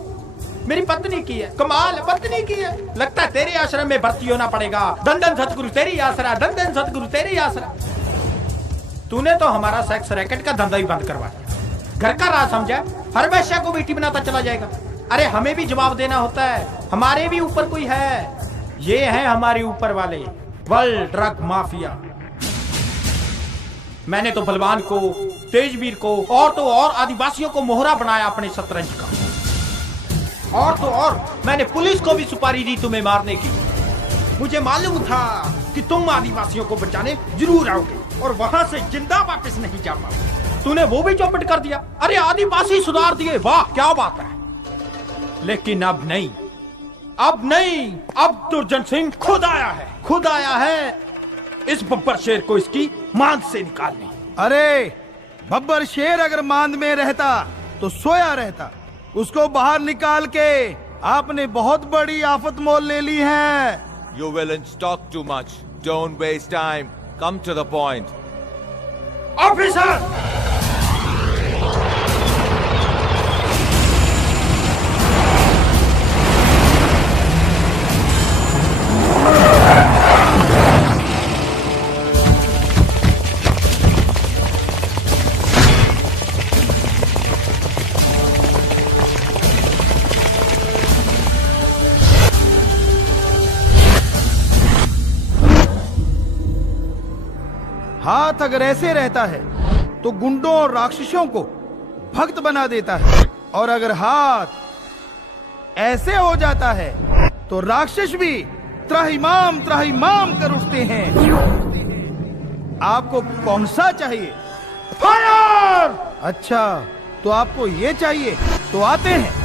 मेरी पत्नी की है, कमाल पत्नी की है। लगता है तेरे आश्रम में भर्ती होना पड़ेगा। धन धन सतगुरु तेरी आसरा, धन धन सतगुरु तेरी आसरा। तूने तो हमारा सेक्स रैकेट का धंधा ही बंद करवा दिया। घर का राज समझा, हर वैश्या को बेटी बनाता चला जाएगा। अरे हमें भी जवाब देना होता है, हमारे भी ऊपर कोई है। ये है हमारे ऊपर वाले, वर्ल्ड ड्रग माफिया। मैंने तो बलवान को, तेजवीर को और तो और आदिवासियों को मोहरा बनाया अपने शतरंज का। और तो और मैंने पुलिस को भी सुपारी दी तुम्हें मारने की। मुझे मालूम था कि तुम आदिवासियों को बचाने जरूर आओगे और वहां से जिंदा वापस नहीं जा पाओगे। तूने वो भी चौपट कर दिया। अरे आदिवासी सुधार दिए, वाह क्या बात है। लेकिन अब नहीं, अब नहीं, अब दुर्जन सिंह खुद आया है, खुद आया है इस बब्बर शेर को इसकी मांद से निकालने। अरे बब्बर शेर अगर मांद में रहता तो सोया रहता। उसको बाहर निकाल के आपने बहुत बड़ी आफत मोल ले ली है। You villains talk too much. Don't waste time. Come to the point. Officer! हाथ अगर ऐसे रहता है तो गुंडों और राक्षसों को भक्त बना देता है, और अगर हाथ ऐसे हो जाता है तो राक्षस भी त्राहिमाम त्राहिमाम कर उठते हैं। आपको कौन सा चाहिए? फायर! अच्छा, तो आपको ये चाहिए, तो आते हैं।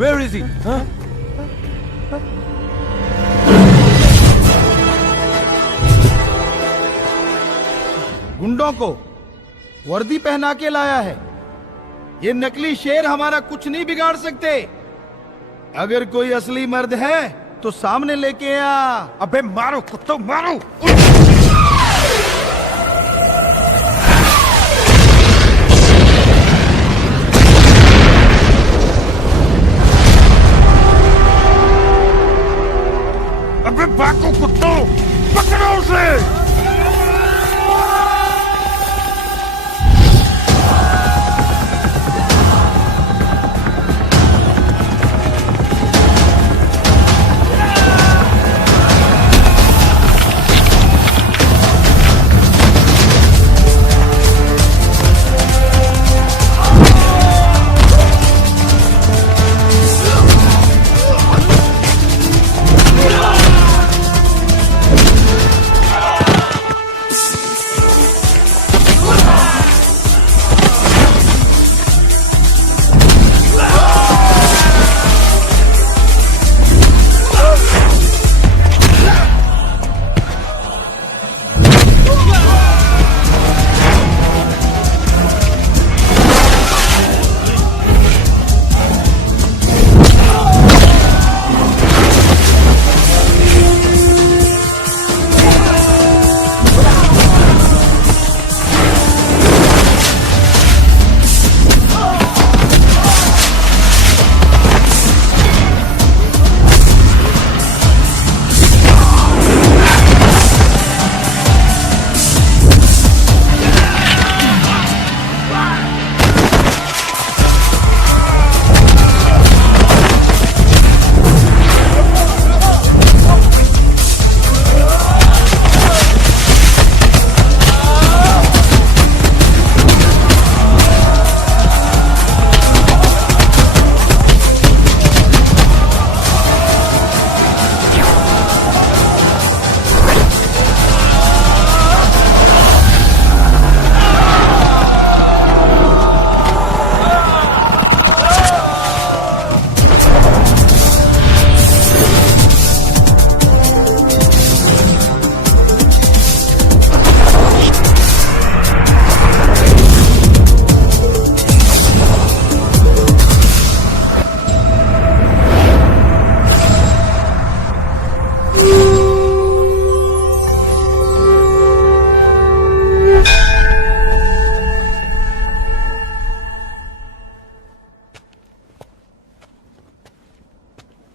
Where is he? गुंडों को वर्दी पहना के लाया है। ये नकली शेर हमारा कुछ नहीं बिगाड़ सकते। अगर कोई असली मर्द है तो सामने लेके आ। अबे मारो कुत्तों, मारो। अबे डाकू कुत्तों, पकड़ो उसे।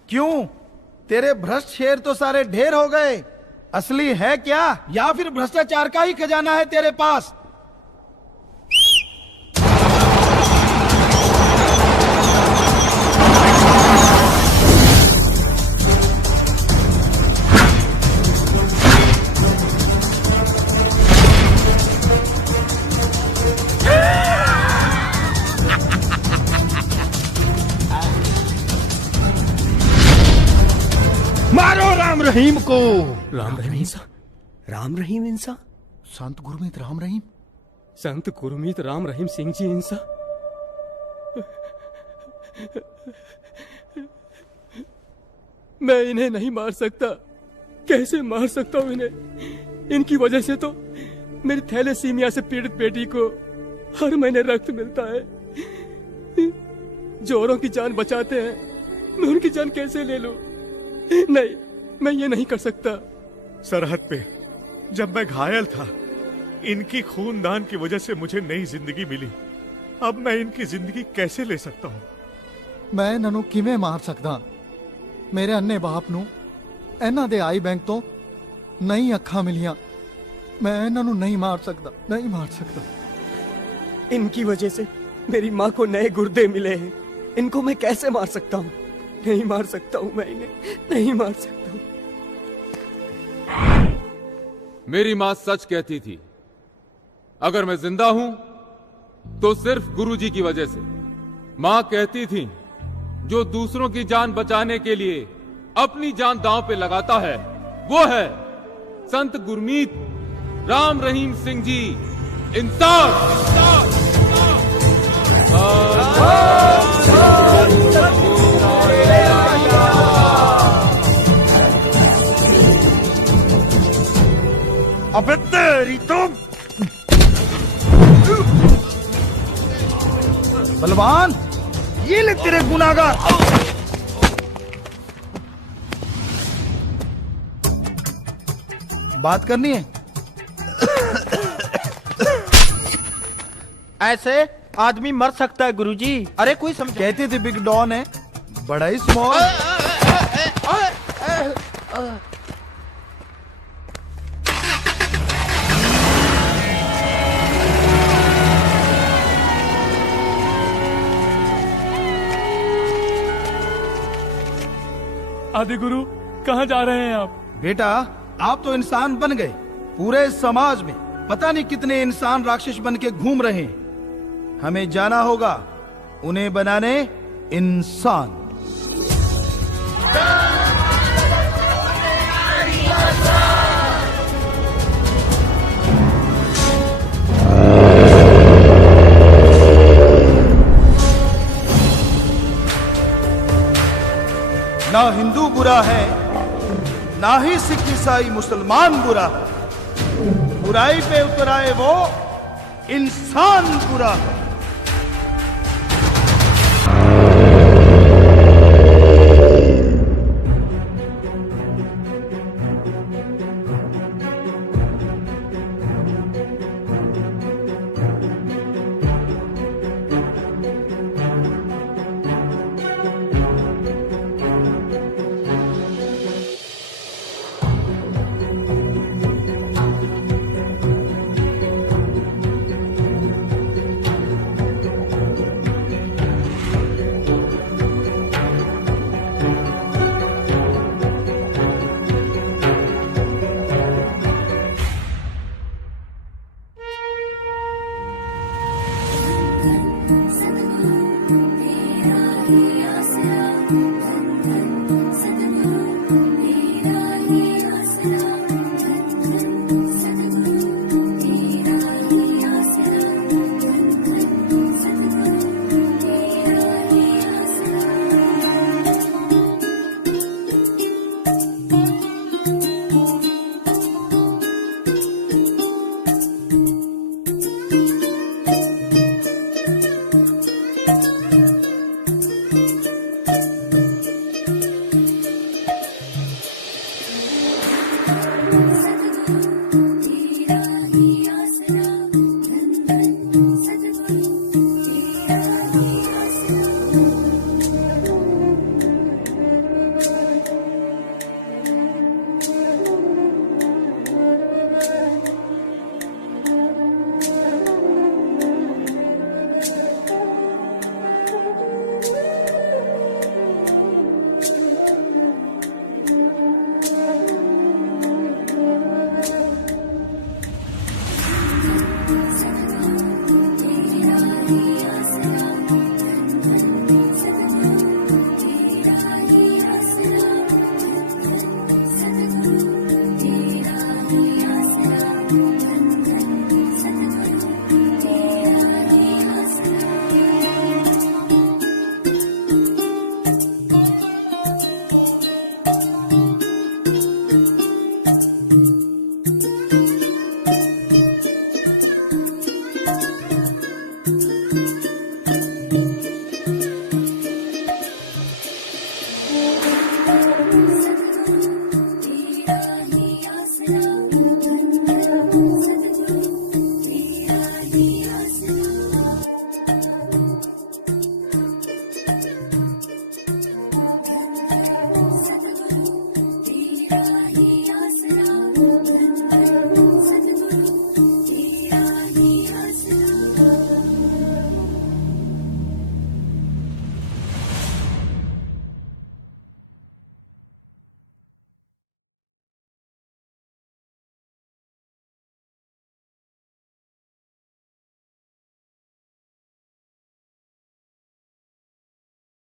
क्यों? तेरे भ्रष्ट शेर तो सारे ढेर हो गए। असली है क्या, या फिर भ्रष्टाचार का ही खजाना है तेरे पास? मारो राम रहीम को। राम रहीम इंसान, राम रहीम इंसान, संत गुरमीत राम रहीम, संत गुरमीत राम रहीम सिंह जी इंसान। मैं इन्हें नहीं मार सकता। कैसे मार सकता हूं इन्हें? इनकी वजह से तो मेरी थैलेसीमिया से पीड़ित बेटी को हर महीने रक्त मिलता है। जो औरों की जान बचाते हैं, मैं उनकी जान कैसे ले लूं? नहीं, मैं ये नहीं कर सकता। सरहद पे जब मैं घायल था, इनकी खूनदान की वजह से मुझे नई जिंदगी मिली। अब मैं इनकी जिंदगी कैसे ले सकता हूँ? मैं इन्हों किवें मार सकदा? मेरे अन्ने बाप नूं इन्हां दे आई बैंक तो नई अखां मिलियां। मैं इन्हों नहीं मार सकता, नहीं मार सकता। इनकी वजह से मेरी माँ को नए गुर्दे मिले हैं। इनको मैं कैसे मार सकता हूँ? नहीं मार सकता हूँ मैं इन्हें, नहीं मार सकता हूँ। मेरी माँ सच कहती थी, अगर मैं जिंदा हूं तो सिर्फ गुरुजी की वजह से। माँ कहती थी, जो दूसरों की जान बचाने के लिए अपनी जान दांव पे लगाता है, वो है संत गुरमीत राम रहीम सिंह जी इंसान। अबे तेरी तो बलवान, ये ले तेरे गुनाहगार। बात करनी है? ऐसे आदमी मर सकता है गुरुजी। अरे कोई समझ। कहते थे बिग डॉन है, बड़ा ही स्मॉल। आदि गुरु कहाँ जा रहे हैं आप? बेटा आप तो इंसान बन गए, पूरे समाज में पता नहीं कितने इंसान राक्षस बन के घूम रहे हैं। हमें जाना होगा उन्हें बनाने इंसान। ना हिंदू बुरा है, ना ही सिख ईसाई मुसलमान बुरा है। बुराई पे उतर आए वो इंसान बुरा है।